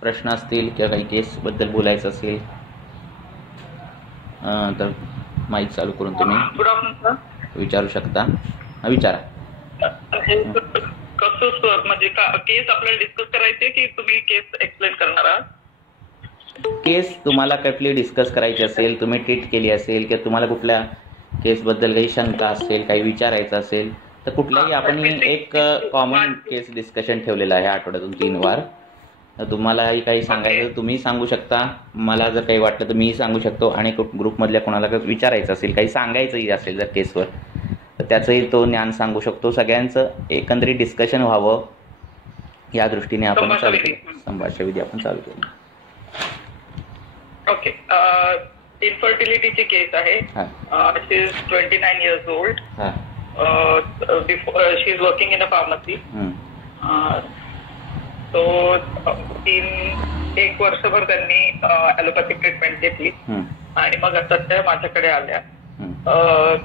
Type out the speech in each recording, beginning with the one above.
प्रश्न असतील किंवा काही केसबद्दल बोलायचं असेल तर माईक चालू करून तुम्ही गुड आफ्टरनून सर. विचारू शकता. विचारा. कसं सर, म्हणजे केस आपल्याला डिस्कस करायचे की तुम्ही केस एक्सप्लेन करणार आहात? केस तुम्हाला कुठली डिस्कस करायची असेल, तुम्ही ट्रीट केली असेल किंवा तुम्हाला कुठल्या केसबद्दल काही शंका असेल, काही विचारायचं असेल तर कुठल्याही आपण एक कॉमन केस डिस्कशन ठेवलेलं आहे आठवड्यातून 3 वार. तर तुम्हालाही काही सांगायचं तुम्ही सांगू शकता, मला जर काही वाटलं तर मीही सांगू शकतो आणि ग्रुपमधल्या कोणाला काही विचारायचं असेल, काही सांगायचंही असेल जर केसवर तर त्याचंही तो ज्ञान सांगू शकतो. सगळ्यांचं एकंदरीत डिस्कशन व्हावं या दृष्टीने आपण चालू केलं, संभाषण आपण चालू केलं. ओके. इनफर्टिलिटीची केस आहे. She is 29 years old. She is working in a pharmacy. तो 1 वर्षभर त्यांनी ॲलोपॅथिक ट्रीटमेंट घेतली आणि मग आता त्या माझ्याकडे आल्या.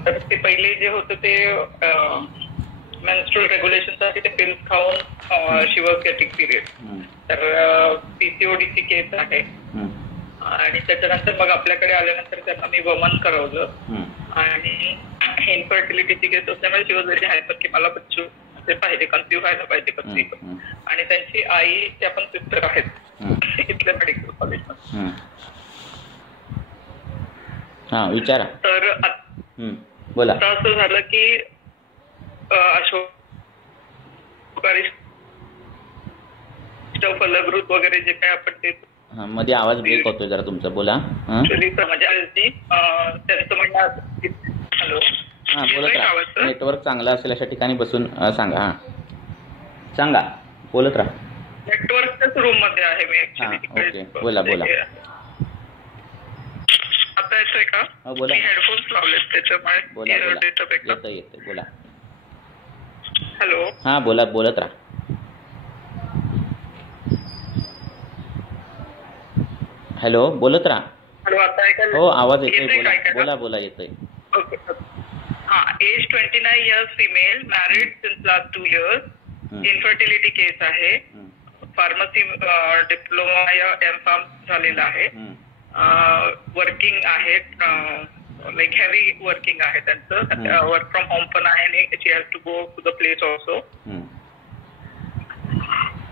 तर ते पहिले जे होतं ते मेन्स्ट्रुअल रेग्युलेशनसाठी ते पिल्स खाऊन शी वॉज गेटिंग पिरियड. तर पीसीओडीची केस आहे आणि त्याच्यानंतर मग आपल्याकडे आल्यानंतर त्यांना मी वमन करवलं आणि इनफर्टिलिटीची केस असल्यामुळे शी वॉज व्हेरी हायपर की मला बच्चू पाहिजे, कन्सिव्ह व्हायला पाहिजे कन्सिव्ह. आणि त्यांची आई त्या पण सिस्टर आहेत इथल्या मेडिकल कॉलेजमध्ये. हा विचारा. तर बोला. असं झालं की अशोक फलग्रुत वगैरे जे काय आपण ते मध्ये आवाज ब्रेक होतोय जरा तुमचा, बोला. म्हणजे त्यांचं म्हणणं. हॅलो. हां बोलत राहा, नेटवर्क चांगलं असेल अशा ठिकाणी बसून सांगा. हां सांगा, बोलत राहा. नेटवर्कच्याच रूम मध्ये आहे मी ऍक्च्युली. ओके बोला बोला. आता येतोय का? बोला. हेडफोन्स लावलेत त्याच्यामुळे येतोय बोला. हॅलो. हां बोला, बोलत राहा. हॅलो बोलत राहा. हॅलो आता ऐकायला? हो आवाज येतोय, बोला बोला बोला येतोय. Okay. Age 29 years, female, married since last 2 years. Infertility case आहे. फार्मसी डिप्लोमा या एम.फार्म झालेला आहे. वर्किंग आहेत, लाईक हेवी वर्किंग आहे त्यांचं. वर्क फ्रॉम होम पण आहे आणि she has to go to the place also.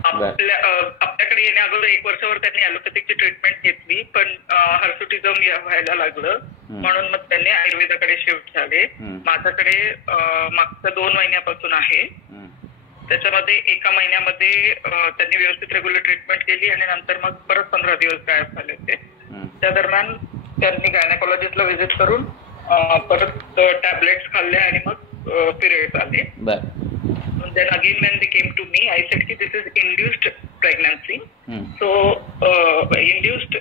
आपल्याकडे येण्या अगोदर 1 वर्षावर त्यांनी ॲलोपॅथिकची ट्रीटमेंट घेतली पण हर्सुटिझम व्हायला लागलं म्हणून मग त्यांनी आयुर्वेदाकडे शिफ्ट झाले. माझ्याकडे मागच्या 2 महिन्यापासून आहे. त्याच्यामध्ये 1 महिन्यामध्ये त्यांनी व्यवस्थित रेग्युलर ट्रीटमेंट केली आणि नंतर मग परत 15 दिवस गायब झाले होते. त्या दरम्यान त्यांनी गायनेकॉलॉजिस्टला व्हिजिट करून परत टॅबलेट्स खाल्ले आणि मग पिरियड्स आले. Then again when they came to me, I said ki this is induced pregnancy. So induced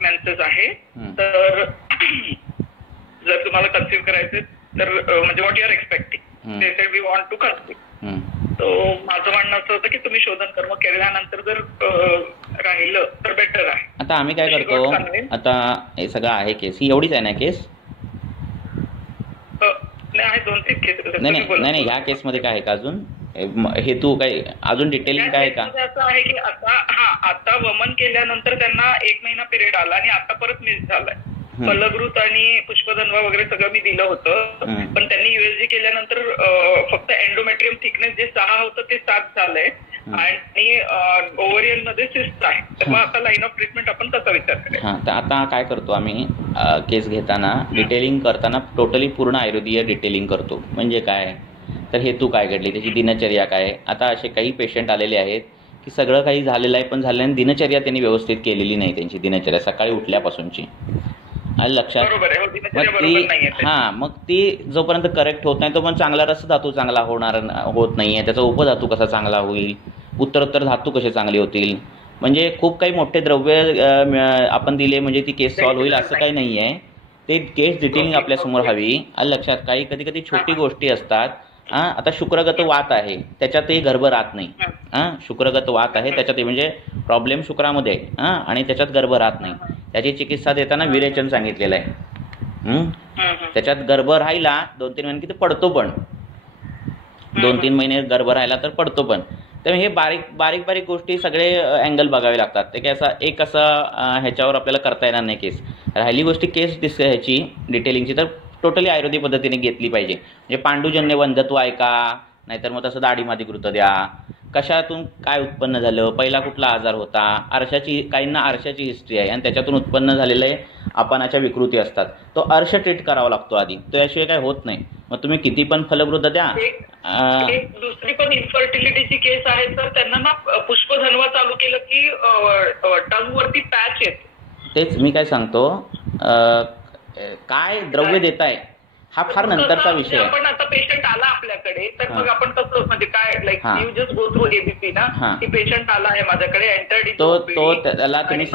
menses आहे. तर जर तुम्हाला कन्सिव्ह करायचे तर म्हणजे what you are expecting, they said we want to conceive. तो माझं म्हणणं असं होतं की तुम्ही शोधन कर्म केल्यानंतर जर राहिलं तर बेटर आहे. आता आम्ही काय करतो, आता हे सगळं आहे केस, ही एवढीच आहे ना केस? नाही ह्या केसमध्ये काय आहे का अजून हेतू काय अजून डिटेलिंग काय आहे का? असं आहे की आता वमन केल्यानंतर त्यांना 1 महिना पिरियड आला आणि आता परत मिस झालाय. फलग्रुत आणि पुष्पधन्वा वगैरे सगळं मी दिलं होतं पण त्यांनी युएसजी केल्यानंतर फक्त एंडोमेट्रियम थिकनेस जे 6 होतं ते 7 झालंय आणि ओव्हरियन मध्ये सिस्ट आहे. तर मग आता लाईन ऑफ ट्रीटमेंट आपण कसा विचार करायचा? तर आता काय करतो आम्ही केस घेताना डिटेलिंग करताना टोटली पूर्ण आयुर्वेदीय डिटेलिंग करतो. म्हणजे काय तर हेतू काय घडली, त्याची दिनचर्या काय. आता असे काही पेशंट आलेले आहेत की सगळं काही झालेलं आहे पण झाल्याने दिनचर्या त्यांनी व्यवस्थित केलेली नाही, त्यांची दिनचर्या सकाळी उठल्यापासूनची लक्षात. मग ती जोपर्यंत करेक्ट होत नाही तो पण चांगला रसधातू चांगला होत नाहीये, त्याचा उपधातू कसा चांगला होईल, उत्तरोत्तर धातू कसे चांगले होतील. म्हणजे खूप काही मोठे द्रव्य आपण दिले म्हणजे ती केस सॉल्व्ह होईल असं काही नाही आहे. ते केस डिटेलिंग आपल्यासमोर हवी. लक्षात काही कधी छोटी गोष्टी असतात. आता शुक्रगत वात आहे त्याच्यातही गर्भ राहत नाही. शुक्रगत वात आहे त्याच्यात म्हणजे प्रॉब्लेम शुक्रामध्ये आहे आणि त्याच्यात गर्भ राहत नाही. त्याची चिकित्सा देताना विरेचन सांगितलेलं आहे. त्याच्यात गर्भ राहिला 2-3 महिने की ते पडतो पण 2-3 महिने गर्भ राहिला तर पडतो पण त्यामुळे हे बारीक बारीक गोष्टी सगळे अँगल बघावे लागतात. ते काय असं ह्याच्यावर आपल्याला करता येणार नाही केस. राहिली गोष्टी केस ह्याची डिटेलिंगची तर टोटली आयुर्वेदिक पद्धतीने घेतली पाहिजे. म्हणजे पांडुजन्य वंध्यत्व आहे का, नाहीतर मग तसं दाढीमादिकृत द्या, कशातून काय उत्पन्न झालं, पहिला कुठला आजार होता, काहींना आरशाची हिस्ट्री आहे आणि त्याच्यातून उत्पन्न झालेले अपनाच्या विकृती असतात. तो अर्श ट्रीट करावा लागतो आधी, त्याशिवाय काय होत नाही. मग तुम्ही किती पण फलवृद्ध द्या. एक दुसरी पण इन्फर्टिलिटीची केस आहे तर त्यांना ना पुष्पधनवा चालू केलं की टंग वरती पॅच येते. तेच मी काय सांगतो, काय द्रव्य देताय हा फार नंतरचा विषय आहे. आपण आता पेशंट आला आपल्याकडे तर मग आपण कसं म्हणजे काय like you just go through ABP ना की पेशंट आला आहे माझ्याकडे एंटर्ड तो त्याला तुम्ही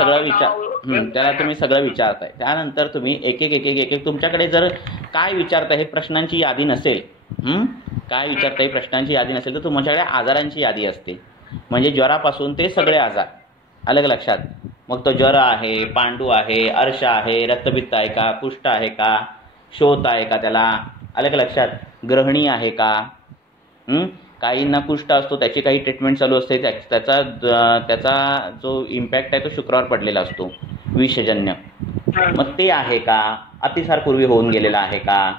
सगळं विचारताय. त्यानंतर तुम्ही एक एक तुमच्याकडे जर काय विचारताय हे प्रश्नांची यादी नसेल, काय विचारताय प्रश्नांची यादी नसेल तर तुमच्याकडे आजारांची यादी असते. म्हणजे ज्वरापासून ते सगळे आजार अलग लक्षात. मग तो ज्वर आहे, पांडू आहे, अर्श आहे, रक्तपित्त आहे का, कुष्ठ आहे का, शोथ आहे का, त्याला अलग लक्षात, ग्रहणी आहे का. काहींना कुष्ठ असतो, त्याची काही ट्रीटमेंट चालू असते, त्याचा जो इम्पॅक्ट आहे तो शुक्रावर पडलेला असतो विषजन्य. मग ते आहे का, अतिसार पूर्वी होऊन गेलेला आहे का,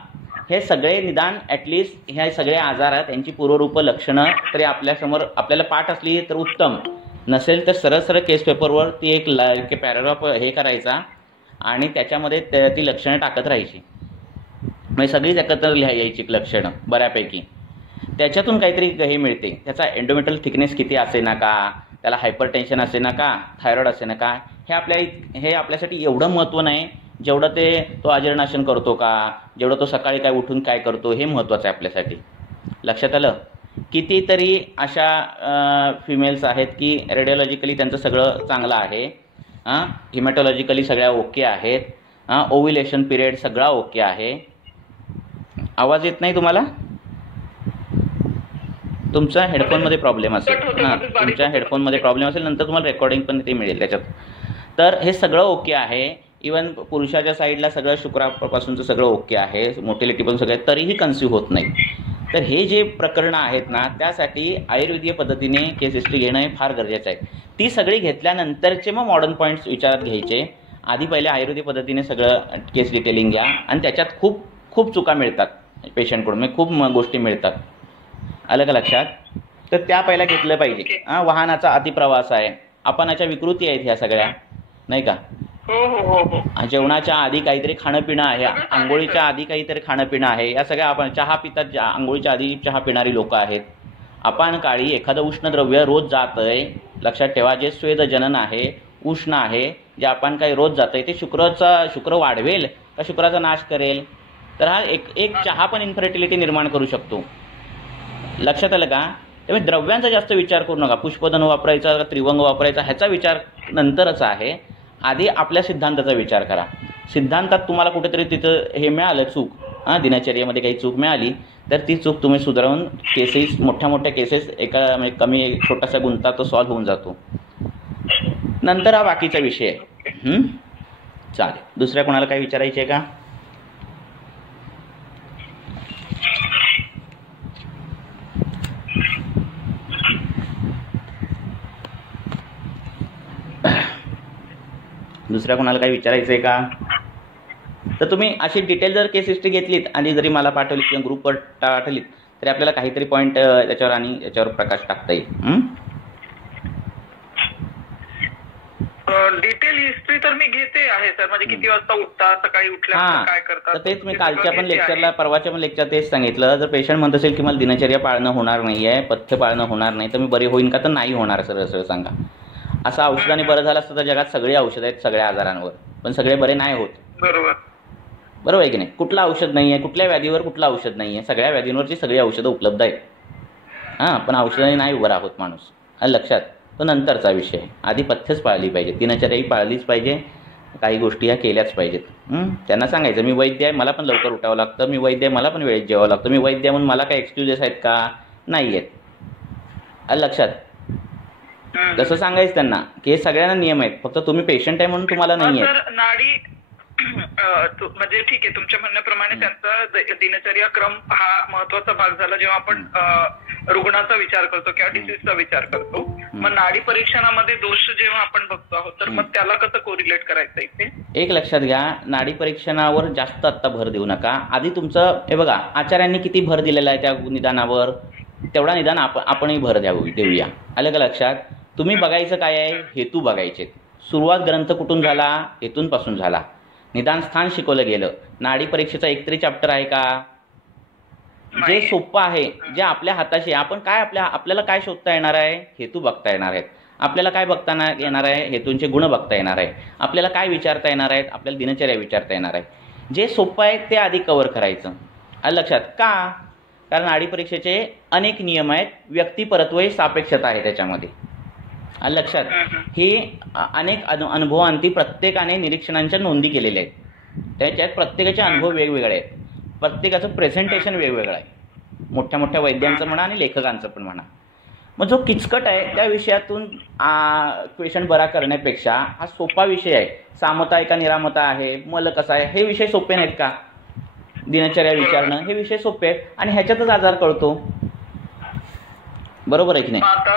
हे सगळे निदान ॲटलिस्ट ह्या सगळे आजार आहेत त्यांची पूर्वरूप लक्षणं तरी आपल्यासमोर आपल्याला पाठ असली तर उत्तम, नसेल तर सरळ केस पेपरवर ती एक पॅराग्राफ हे करायचा आणि त्याच्यामध्ये ती लक्षणं टाकत राहायची. म्हणजे सगळीच एकत्र लिहायची लक्षणं बऱ्यापैकी. त्याच्यातून काहीतरी हे मिळते. त्याचा एंडोमेट्रियल थिकनेस किती असे ना का, त्याला हायपरटेन्शन असे ना का, थायरॉइड असे ना का, हे आपल्यासाठी एवढं महत्त्व नाही जेवढं तो अजीर्णाशन करतो का, जेवढं तो सकाळी काय उठून काय करतो हे महत्त्वाचं आहे आपल्यासाठी. लक्षात आलं. कितीतरी अशा फिमेल्स आहेत की रेडिओलॉजिकली त्यांचं सगळं चांगलं आहे, हिमॅटॉलॉजिकली सगळ्या ओके आहेत, ओव्ह्युलेशन पिरियड सगळा ओके आहे. आवाज येत नाही तुम्हाला? तुमचा हेडफोनमध्ये प्रॉब्लेम असेल. तुमच्या हेडफोनमध्ये प्रॉब्लेम असेल, नंतर तुम्हाला रेकॉर्डिंग पण ते मिळेल त्याच्यात. तर हे सगळं ओके आहे. इवन पुरुषाच्या साईडला सगळं शुक्रापासूनचं सगळं ओके आहे, मोटिलिटी पण सगळं, तरीही कन्सिव्ह होत नाही. तर हे जे प्रकरणं आहेत ना त्यासाठी आयुर्वेदीय पद्धतीने केस हिस्ट्री घेणं हे फार गरजेचं आहे. ती सगळी घेतल्यानंतरचे मग मॉडर्न पॉईंट्स विचारात घ्यायचे. आधी पहिले आयुर्वेदिक पद्धतीने सगळं केस डिटेलिंग घ्या आणि त्याच्यात खूप चुका मिळतात पेशंटकडून, म्हणजे खूप गोष्टी मिळतात अलग लक्षात. तर त्या पहिल्या घेतलं पाहिजे. वाहनाचा अतिप्रवास आहे, अपनाच्या विकृती आहेत ह्या सगळ्या, नाही का. जेवणाच्या आधी काहीतरी खाणं पिणं आहे, आंघोळीच्या आधी काहीतरी खाणं पिणं आहे, या सगळ्या आपण चहा पितात, आंघोळीच्या आधी चहा पिणारी लोक आहेत. अपान काळी एखादं उष्णद्रव्य रोज जात आहे, लक्षात ठेवा. जे स्वेदजनन आहे, उष्ण आहे, जे आपण काही रोज जात आहे ते शुक्र वाढवेल का शुक्राचा नाश करेल. तर हा एक चहा पण इन्फर्टिलिटी निर्माण करू शकतो. लक्षात आलं का. त्यामुळे द्रव्यांचा जास्त विचार करू नका. पुष्पधन वापरायचा का त्रिवंग वापरायचा ह्याचा विचार नंतरच आहे. आधी आपल्या सिद्धांताचा विचार करा. सिद्धांतात तुम्हाला कुठेतरी तिथं हे मिळालं चूक, दिनचर्येमध्ये काही चूक मिळाली तर ती चूक तुम्ही सुधारवून केसेस, मोठ्या केसेस एका म्हणजे कमी छोटासा गुंता तो सॉल्व्ह होऊन जातो. नंतर हा बाकीचा विषय आहे. चालेल. दुसऱ्या कोणाला काही विचारायचे आहे का? दुसऱ्या कोणाला काही विचारायचं आहे का? तर तुम्ही अशी डिटेल जर केस हिस्ट्री घेतलीत आणि जरी मला पाठवली किंवा ग्रुपवर पाठवलीत तरी आपल्याला काहीतरी पॉईंट त्याच्यावर आणि याच्यावर प्रकाश टाकता येईल. डिटेल हिस्ट्री तर मी घेते आहे सर. म्हणजे किती वाजता उठता, सकाळी उठल्यानंतर काय करतात. तर तेच मी कालच्या पण लेक्चरला, परवाच्या पण लेक्चर तेच सांगितलं. जर पेशंट म्हणत असेल की मला दिनचर्या पाळणं होणार नाही आहे, पथ्य पाळणं होणार नाही, तर मी बरे होईन का? तर नाही होणार सरळ सांगा. असं औषधाने बरं झालं असतं तर जगात सगळे औषध आहेत सगळ्या आजारांवर, पण सगळे बरे नाही होत. बरोबर आहे की नाही. कुठलं औषध नाही आहे, कुठल्या व्याधीवर कुठलं औषध नाही आहे, सगळ्या व्याधींवरची सगळी औषधं उपलब्ध आहेत. पण औषधाने नाही उभं राहत माणूस. लक्षात. तो नंतरचा विषय. आधी पथ्यच पाळली पाहिजे, दिनचर्याही पाळलीच पाहिजे, काही गोष्टी ह्या केल्याच पाहिजेत. त्यांना सांगायचं मी वैद्य आहे, मला पण लवकर उठावं लागतं, मी वैद्य आहे, मला पण वेळेत जेवावं लागतं, मी वैद्य म्हणून मला काही एक्सक्युजेस आहेत का? नाही आहेत. लक्षात. तसं सांगायचं त्यांना की हे सगळ्यांना नियम आहेत, फक्त तुम्ही पेशंट आहे म्हणून तुम्हाला नाही आहे. नाडी म्हणजे ठीक आहे, तुमच्या म्हणण्याप्रमाणे त्यांचा दिनचर्या क्रम हा महत्वाचा भाग झाला. जेव्हा आपण रुग्णाचा विचार करतो किंवा डिसीजचा विचार करतो. मग नाडी परीक्षणामध्ये दोष जेव्हा आपण बघतो आहोत तर मग त्याला कसं कोरिलेट करायचं इथे? एक लक्षात घ्या, नाडी परीक्षणावर जास्त आत्ता भर देऊ नका. आधी तुमचं हे बघा, आचार्यांनी किती भर दिलेला आहे त्या निदानावर, तेवढा निदान आपणही भर देऊया. आलं का लक्षात? तुम्ही बघायचं काय आहे, हेतू बघायचे. सुरुवात ग्रंथ कुठून झाला, हेतूंपासून झाला. निदान स्थान शिकवलं गेलं. नाडी परीक्षेचा एक तरी चॅप्टर आहे का? जे सोपं आहे, जे आपल्या हाताशी, आपण काय आपल्याला काय शोधता येणार आहे, हेतू बघता येणार आहेत. आपल्याला काय बघता येणार आहे, हेतूंचे गुण बघता येणार आहे. आपल्याला काय विचारता येणार आहेत, आपल्याला दिनचर्या विचारता येणार आहे. जे सोपं आहे ते आधी कव्हर करायचं. आलं लक्षात? का? कारण नाडी परीक्षेचे अनेक नियम आहेत. व्यक्तिपरत्व सापेक्षता आहे त्याच्यामध्ये. आलं लक्षात? हे अनेक अनुभवांती प्रत्येकाने निरीक्षणांच्या नोंदी केलेल्या आहेत. त्याच्यात प्रत्येकाचे अनुभव वेगवेगळे आहेत. प्रत्येकाचं प्रेझेंटेशन वेगवेगळं आहे. मोठ्या मोठ्या वैद्यांचं म्हणा आणि लेखकांचं पण म्हणा. मग जो किचकट आहे त्या विषयातून क्वेश्चन बरा करण्यापेक्षा हा सोपा विषय आहे. सामता आहे का निरामता आहे, मल कसा आहे, हे विषय सोपे नाहीत का? दिनचर्या विचारणं हे विषय सोपे आहेत आणि ह्याच्यातच आजार कळतो. बरोबर आहे की नाही? आता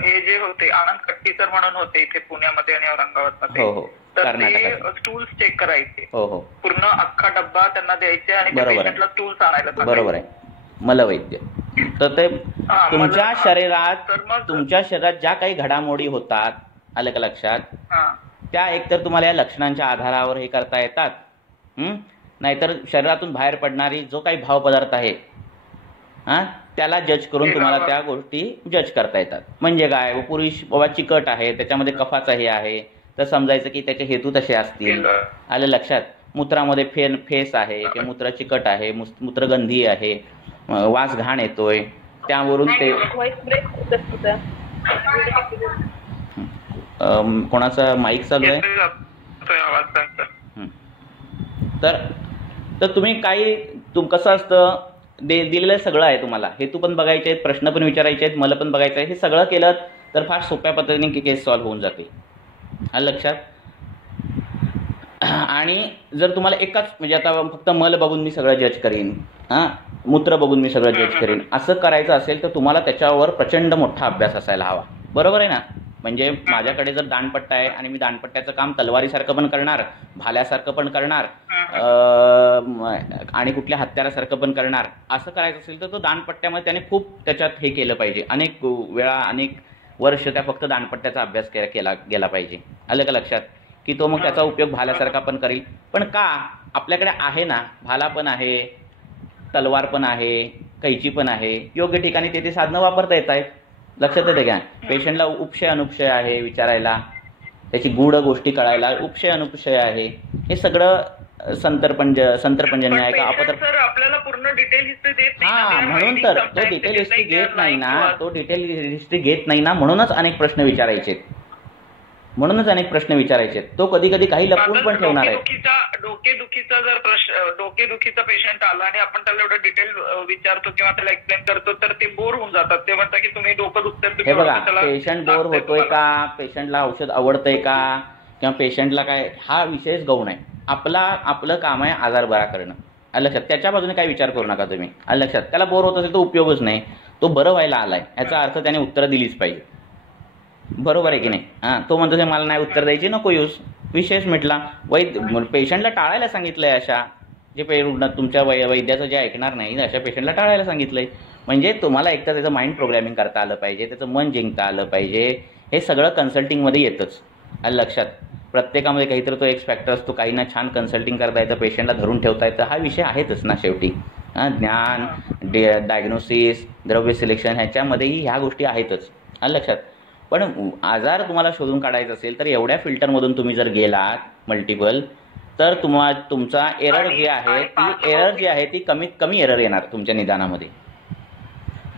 हे जे होते आनंद खट्टीकर म्हणून होते इथे पुण्यामध्ये आणि औरंगाबादमध्ये. हो हो, तर ते स्टूल्स चेक करायचे. हो हो, पूर्ण अख्खा डब्बा त्यांना द्यायचे आणि पेशंटला स्टूल्स आणायला सांगायचे. बरोबर आहे. मलवैद्य. तर ते तुमच्या शरीरात ज्या काही घडामोडी होतात, आलं का लक्षात, त्या एकतर तुम्हाला या लक्षणांच्या आधारावर हे करता येतात, नाहीतर शरीरातून बाहेर पडणारी जो काही भावपदार्थ आहे त्याला जज करून तुम्हाला त्या गोष्टी जज करता येतात. म्हणजे काय, पुरुष बाबा चिकट आहे, त्याच्यामध्ये कफाचं हे आहे, तर समजायचं की त्याचे हेतू तसे असतील. आलं लक्षात? मूत्रामध्ये फेस आहे किंवा मूत्र चिकट आहे, मूत्रगंधी आहे, वास घाण येतोय, त्यावरून ते कोणाचा माईक चालू आहे तर तुम्ही काही कसं असतं, दिलेलं सगळं आहे तुम्हाला. हेतू पण बघायचे आहेत, प्रश्न पण विचारायचे आहेत, मला पण बघायचं आहे. हे सगळं केलं तर फार सोप्या पद्धतीने केस सॉल्व्ह होऊन जाते. आलं लक्षात? आणि जर तुम्हाला एकाच म्हणजे आता फक्त मल बघून मी सगळं जज करीन, मूत्र बघून मी सगळं जज करीन, असं करायचं असेल तर तुम्हाला त्याच्यावर प्रचंड मोठा अभ्यास असायला हवा. बरोबर आहे ना? म्हणजे माझ्याकडे जर दांडपट्टा आहे आणि मी दांडपट्ट्याचं काम तलवारीसारखं पण करणार, भाल्यासारखं पण करणार आणि कुठल्या हत्यारासारखं पण करणार, असं करायचं असेल तर तो दांडपट्ट्यामध्ये त्याने खूप त्याच्यात हे केलं पाहिजे. अनेक वेळा अनेक वर्ष त्या फक्त दांडपट्ट्याचा अभ्यास केला गेला पाहिजे. आलं का लक्षात? की तो मग त्याचा उपयोग भाल्यासारखा पण करील. पण का? आपल्याकडे आहे ना, भाला पण आहे, तलवार पण आहे, कैची पण आहे, योग्य ठिकाणी ते साधनं वापरता येत आहेत. लक्षात येते का? पेशंटला उपशय अनुपशय आहे विचारायला, त्याची गूढ गोष्टी कळायला उपशय अनुपशय आहे. हे सगळं संतर्पंजन्य आहे का अपत्र आपल्याला पूर्ण डिटेल हिस्ट्री देत नाही. म्हणून तर तो डिटेल हिस्ट्री घेत नाही ना, म्हणूनच अनेक प्रश्न विचारायचे. तो कधी कधी काही लपवून पण ठेवणार आहे. डोकेदुखीचा जर डोकेदुखीचा पेशंट आला आणि आपण त्याला एवढं डिटेल विचारतो किंवा त्याला एक्सप्लेन करतो तर ते बोर होऊन जातात. ते म्हणतात की तुम्ही डोकं दुखतं. हे बघा, पेशंट बोर होतोय का, पेशंटला औषध आवडतंय का, किंवा पेशंटला काय, हा विषयच गौण आहे. आपलं काम आहे आजार बरा करणं. आलं लक्षात? त्याच्या बाजूने काही विचार करू नका तुम्ही. आलं लक्षात? त्याला बोर होत असेल तो उपयोगच नाही. तो बरं व्हायला आलाय याचा अर्थ त्याने उत्तरं दिलीच पाहिजे. बरोबर आहे की नाही? तो म्हणतो मला नाही उत्तर द्यायची, नको यूज, विषयच मिटला. पेशंटला टाळायला सांगितलंय अशा जे रुग्ण तुमच्या वैद्याचं जे ऐकणार नाही अशा पेशंटला टाळायला सांगितलंय. म्हणजे तुम्हाला एकतर त्याचं माइंड प्रोग्रॅमिंग करता आलं पाहिजे, त्याचं मन जिंकता आलं पाहिजे. हे सगळं कन्सल्टिंगमध्ये येतच. आलं लक्षात? प्रत्येकामध्ये काहीतरी तो एक फॅक्टर असतो. काहींना छान कन्सल्टिंग करता येतं, पेशंटला धरून ठेवता येतं. हा विषय आहेतच ना शेवटी. ज्ञान, डायग्नोसिस, द्रव्य सिलेक्शन ह्याच्यामध्येही ह्या गोष्टी आहेतच. आलं लक्षात? पण आजार तुम्हाला शोधून काढायचा असेल तर एवढ्या फिल्टरमधून तुम्ही जर गेलात मल्टिपल, तर तुमचा एरर जी आहे ती कमीत कमी एरर येणार तुमच्या निदानामध्ये.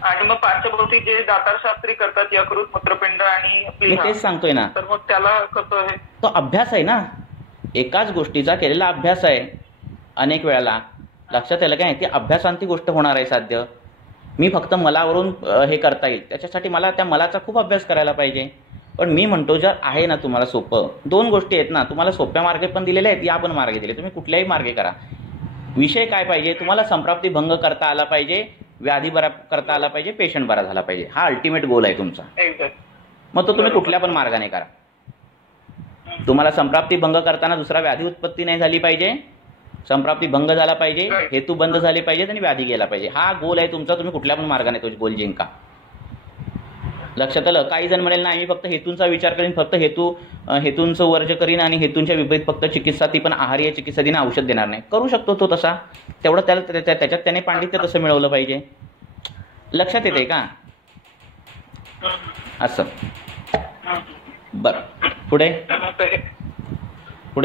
आणि मग पार्श्वभूती जे दातारशास्त्री करतात, यकृत, मूत्रपिंड आणि मी तेच सांगतोय ना, तर मग त्याला कसं आहे, तो अभ्यास आहे ना, एकाच गोष्टीचा केलेला अभ्यास आहे. अनेक वेळाला लक्षात आलं काय, ती अभ्यासांती गोष्ट होणार आहे साध्य. मी फक्त मलावरून हे करता येईल त्याच्यासाठी मला त्या मलाचा खूप अभ्यास करायला पाहिजे. पण मी म्हणतो जर आहे ना तुम्हाला सोपं, दोन गोष्टी आहेत ना, तुम्हाला सोप्या मार्गे पण दिलेले आहेत, या पण मार्गे दिले, तुम्ही कुठल्याही मार्गे करा. विषय काय पाहिजे, तुम्हाला संप्राप्ती भंग करता आला पाहिजे, व्याधी बरा करता आला पाहिजे, पेशंट बरा झाला पाहिजे, हा अल्टिमेट गोल आहे तुमचा. मग तो तुम्ही कुठल्या पण मार्गाने करा. तुम्हाला संप्राप्ती भंग करताना दुसरा व्याधी उत्पत्ती नाही झाली पाहिजे, संप्राप्ती भंग झाला पाहिजे, हेतू बंद झाले पाहिजेत आणि व्याधी गेला पाहिजे. हा गोल आहे तुमचा. तुम्ही कुठल्या पण मार्गाने तो गोल जिंका. लक्षात आलं? काही जण म्हणेल नाही मी फक्त हेतूंचा विचार करीन, फक्त हेतूंचं वर्ज करीन आणि हेतूंच्या विपरीत फक्त चिकित्सा, ती पण आहारीय चिकित्सा दिन औषध देणार नाही. करू शकतो तो तसा, तेवढं त्याच्यात त्याने पांडित्य तसं मिळवलं पाहिजे. लक्षात येते का? असं. बरं, पुढे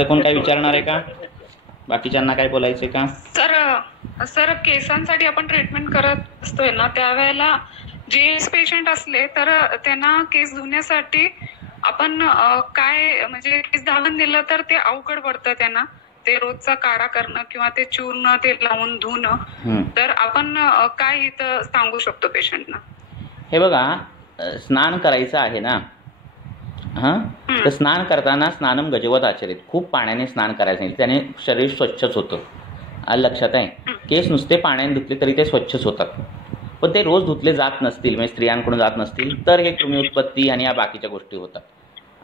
कोण काय विचारणार आहे का? बाकीच्यांना काय बोलायचंय का? सर केसांसाठी आपण ट्रीटमेंट करत असतोय ना, त्यावेळेला जे पेशंट असले तर त्यांना केस धुण्यासाठी आपण काय म्हणजे केस धावून दिलं तर ते अवघड पडतं त्यांना, ते रोजचा काढा करणं किंवा ते चूर्ण ते लावून धुणं. तर आपण काय इथं सांगू शकतो पेशंटना? हे बघा, स्नान करायचं आहे ना, तर स्नान करताना स्नानम गजवत आचरित, खूप पाण्याने स्नान करायचं नाही, त्याने शरीर स्वच्छच होतं. लक्षात आहे? केस नुसते पाण्याने धुतले तरी ते स्वच्छच होतात, पण ते रोज धुतले जात नसतील, म्हणजे स्त्रियांकडून जात नसतील तर हे कृमी उत्पत्ती आणि या बाकीच्या गोष्टी होतात.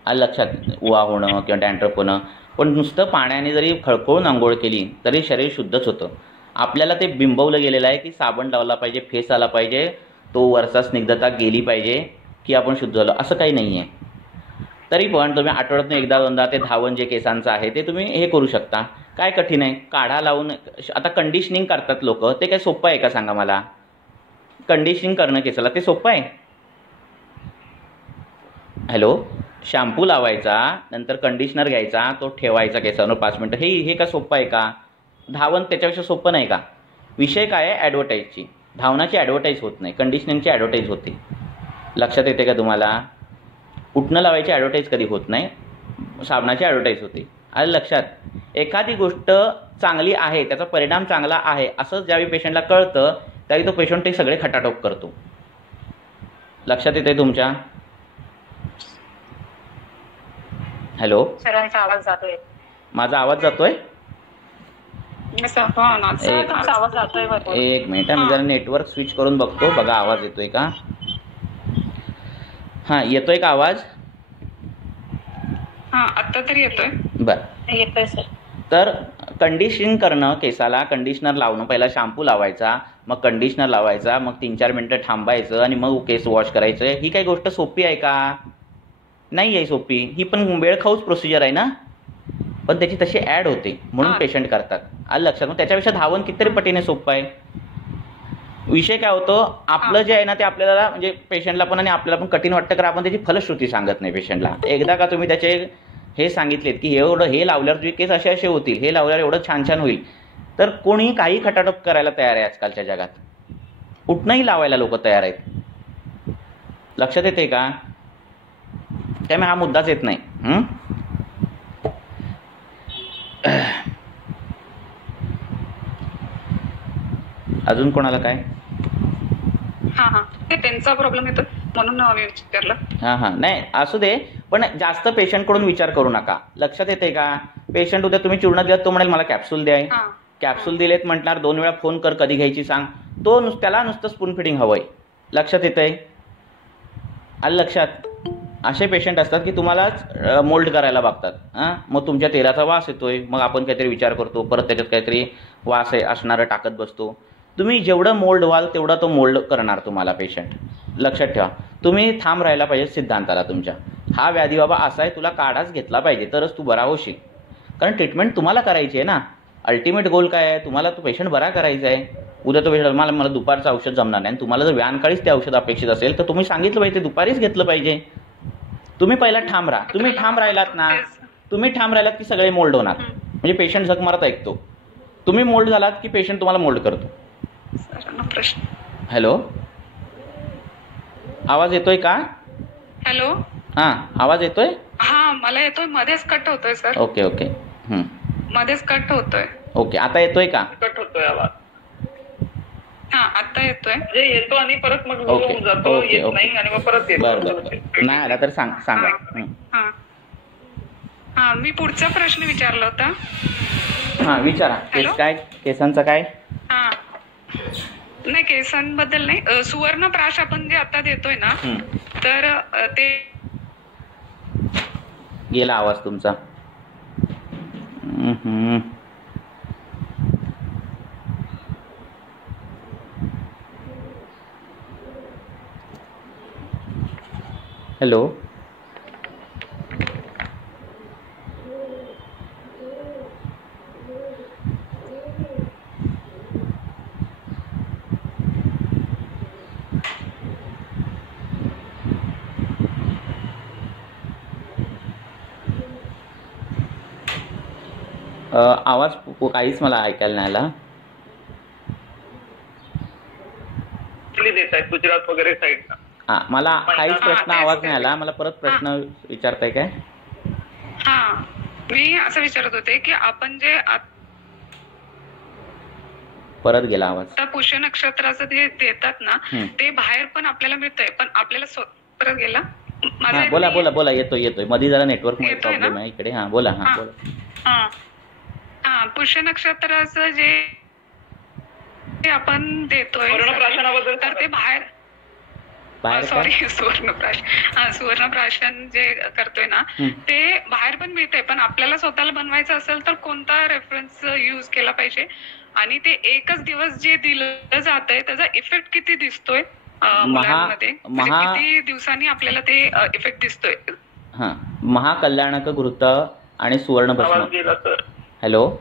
लक्षात, उवा होणं किंवा डॅन्ड्रफ होणं. पण नुसतं पाण्याने जरी खळखळून आंघोळ केली तरी शरीर शुद्धच होतं. आपल्याला ते बिंबवलं गेलेलं आहे की साबण लावला पाहिजे, फेस आला पाहिजे, तो वरचा स्निग्धता गेली पाहिजे की आपण शुद्ध झालो, असं काही नाही आहे. तरी पण तुम्ही आठवड्यातून एकदा दोनदा ते धावण जे केसांचं आहे ते तुम्ही हे करू शकता. काय कठीण आहे? काढा लावून. आता कंडिशनिंग करतात लोक, ते काय सोपं आहे का सांगा मला? कंडिशनिंग करणं केसाला ते सोपं आहे? हॅलो, शॅम्पू लावायचा, नंतर कंडिशनर घ्यायचा, तो ठेवायचा केसांवर 5 मिनिटं, हे का सोपं आहे का? धावण त्याच्यापेक्षा सोपं नाही का? विषय काय आहे? ॲडव्हर्टाईजची. धावनाची ॲडव्हर्टाईज होत नाही, कंडिशनिंगची ॲडव्हर्टाईज होते. लक्षात येते का तुम्हाला? उठणं लावायची ॲडव्हर्टाईज कधी होत नाही, साबणाची ॲडव्हर्टाईज होते. आलं लक्षात? एखादी गोष्ट चांगली आहे, त्याचा परिणाम चांगला आहे असं ज्यावेळी पेशंटला कळतं त्यावेळी तो पेशंट ते सगळे खटाटोप करतो. लक्षात येते तुमच्या? हॅलो, सरांचा आवाज जातोय. माझा आवाज जातोय? आवाज जातोय. एक मिनिट, मी जरा नेटवर्क स्विच करून बघतो, बघा आवाज येतोय का? हां, येतोय का आवाज? हां, आता तरी येतोय. बरं, येतोय सर. तर कंडिशनिंग करणं केसाला, कंडिशनर लावणं, पहिला शॅम्पू लावायचा, मग कंडिशनर लावायचा, मग 3-4 मिनिटं थांबायचं आणि मग केस वॉश करायचं. ही काही गोष्ट सोपी आहे का? नाही आहे सोपी. ही पण वेळखाऊच प्रोसिजर आहे ना, पण त्याची तशी ॲड होते म्हणून पेशंट करतात. आलं लक्षात? मग त्याच्यापेक्षा धावण कितीतरी पटीने सोपं आहे. विषय काय होतो, आपलं जे आहे ना ते आपल्याला म्हणजे पेशंटला पण आणि आपल्याला पण कठीण वाटतं, कारण आपण त्याची फलश्रुती सांगत नाही पेशंटला. एकदा का तुम्ही त्याचे हे सांगितलेत की एवढं हे लावल्यावर तुझे केस असे असे होतील, हे लावल्यावर एवढं छान छान होईल, तर कोणी काही खटाटोप करायला तयार आहे आजकालच्या जगात. उठणंही लावायला लोक तयार आहेत. लक्षात येते का? त्यामुळे हा मुद्दाच येत नाही. अजून कोणाला काय? ते त्यांचा प्रॉब्लेम येतो म्हणून मी विचारलं. नाही असू दे, पण जास्त पेशंटकडून विचार करू नका. लक्षात येते का? पेशंट उद्या तुम्ही चूर्ण दिलात, तो म्हणेल मला कॅप्सूल द्या. कॅप्सूल दिलेत म्हटणार 2 वेळा फोन कर, कधी घ्यायची सांग. त्याला नुसतं स्पून फिडिंग हवंय. लक्षात येतंय? आलं लक्षात? असे पेशंट असतात की तुम्हालाच मोल्ड करायला बघतात. मग तुमच्या तेलाचा वास येतोय, मग आपण काहीतरी विचार करतो, परत त्याच्यात काहीतरी वास आहे असणारं टाकत बसतो. तुम्ही जेवढं मोल्ड व्हाल तेवढा तो मोल्ड करणार तुम्हाला पेशंट. लक्षात ठेवा, तुम्ही ठाम राहायला पाहिजे सिद्धांताला तुमच्या. हा व्याधी बाबा असा आहे, तुला काढाच घेतला पाहिजे तरच तू बरा होशील. कारण ट्रीटमेंट तुम्हाला करायची आहे ना. अल्टिमेट गोल काय आहे? तुम्हाला तो पेशंट बरा करायचा आहे. उद्या तो पेशंट मला दुपारचं औषध जमणार नाही, तुम्हाला जर व्यानकाळीच ते औषध अपेक्षित असेल तर तुम्ही सांगितलं पाहिजे ते दुपारीच घेतलं पाहिजे. तुम्ही पहिला ठाम राहा. तुम्ही ठाम राहिलात ना, तुम्ही ठाम राहिलात की सगळे मोल्ड होणार. म्हणजे पेशंट झक मारत ऐकतो. तुम्ही मोल्ड झालात की पेशंट तुम्हाला मोल्ड करतो. हॅलो, आवाज येतोय का? हॅलो, आवाज येतोय? मला येतोय, मध्येच कट होतोय सर. ओके ओके, मध्येच कट होतोय. ओके, आता येतोय का? कट होतोय आवाज. आता येतोय. येतो आणि परत मग जातो, येत नाही आणि मग परत येतो. बरं, नाही आला तर सांगा. मी पुढचा प्रश्न विचारला होता. विचारा. काय केसांचा काय? नाही, केसांबद्दल नाही, सुवर्णप्राश आपण जे आता देतोय ना, तर ते गेला आवाज तुमचा. हॅलो. आवाज काहीच मला ऐकायला नाही आला. देत आहेत गुजरात वगैरे साईडला. मला काहीच प्रश्न आवाज नाही आला. मला परत प्रश्न विचारताय काय? मी असं विचारत होते की आपण जे परत गेला आवाज. आता पुष्य नक्षत्राचं जे देतात ना, ते बाहेर पण आपल्याला मिळतंय, पण आपल्याला परत गेला. बोला बोला बोला, येतोय. मध्ये जरा नेटवर्क मध्ये प्रॉब्लेम आहे इकडे. बोला. बोला. पुष्य नक्षत्राचं जे आपण देतोय तर ते बाहेर सुवर्णप्राशन जे करतोय ना, ते बाहेर पण मिळतंय, पण आपल्याला स्वतःला बनवायचं असेल तर कोणता रेफरन्स यूज केला पाहिजे, आणि ते एकच दिवस जे दिलं जातंय त्याचा इफेक्ट किती दिसतोय मुलांमध्ये, किती दिवसांनी आपल्याला ते इफेक्ट दिसतोय? महाकल्याणक घृत आणि सुवर्ण भस्म. हॅलो.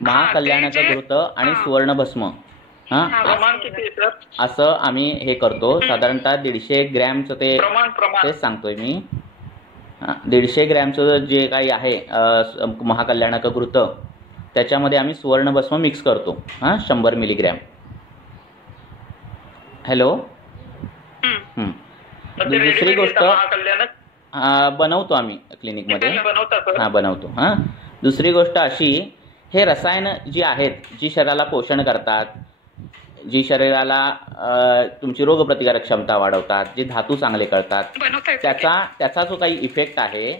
महाकल्याणक घृत आणि सुवर्ण भस्म असं आम्ही हे करतो. साधारणतः 150 ग्रॅमचं ते सांगतोय मी. 150 ग्रॅमचं जे काही आहे महाकल्याणक घृत, त्याच्यामध्ये आम्ही सुवर्ण भस्म मिक्स करतो. 100 मिलीग्रॅम. हॅलो. दुसरी गोष्ट बनवतो आम्ही क्लिनिकमध्ये. बनवतो. दुसरी गोष्ट अशी, हे रसायन जी आहेत, जी शरीराला पोषण करतात, जी शरीराला तुमची रोगप्रतिकारक क्षमता वाढवतात, जे धातू चांगले करतात, त्याचा जो काही इफेक्ट आहे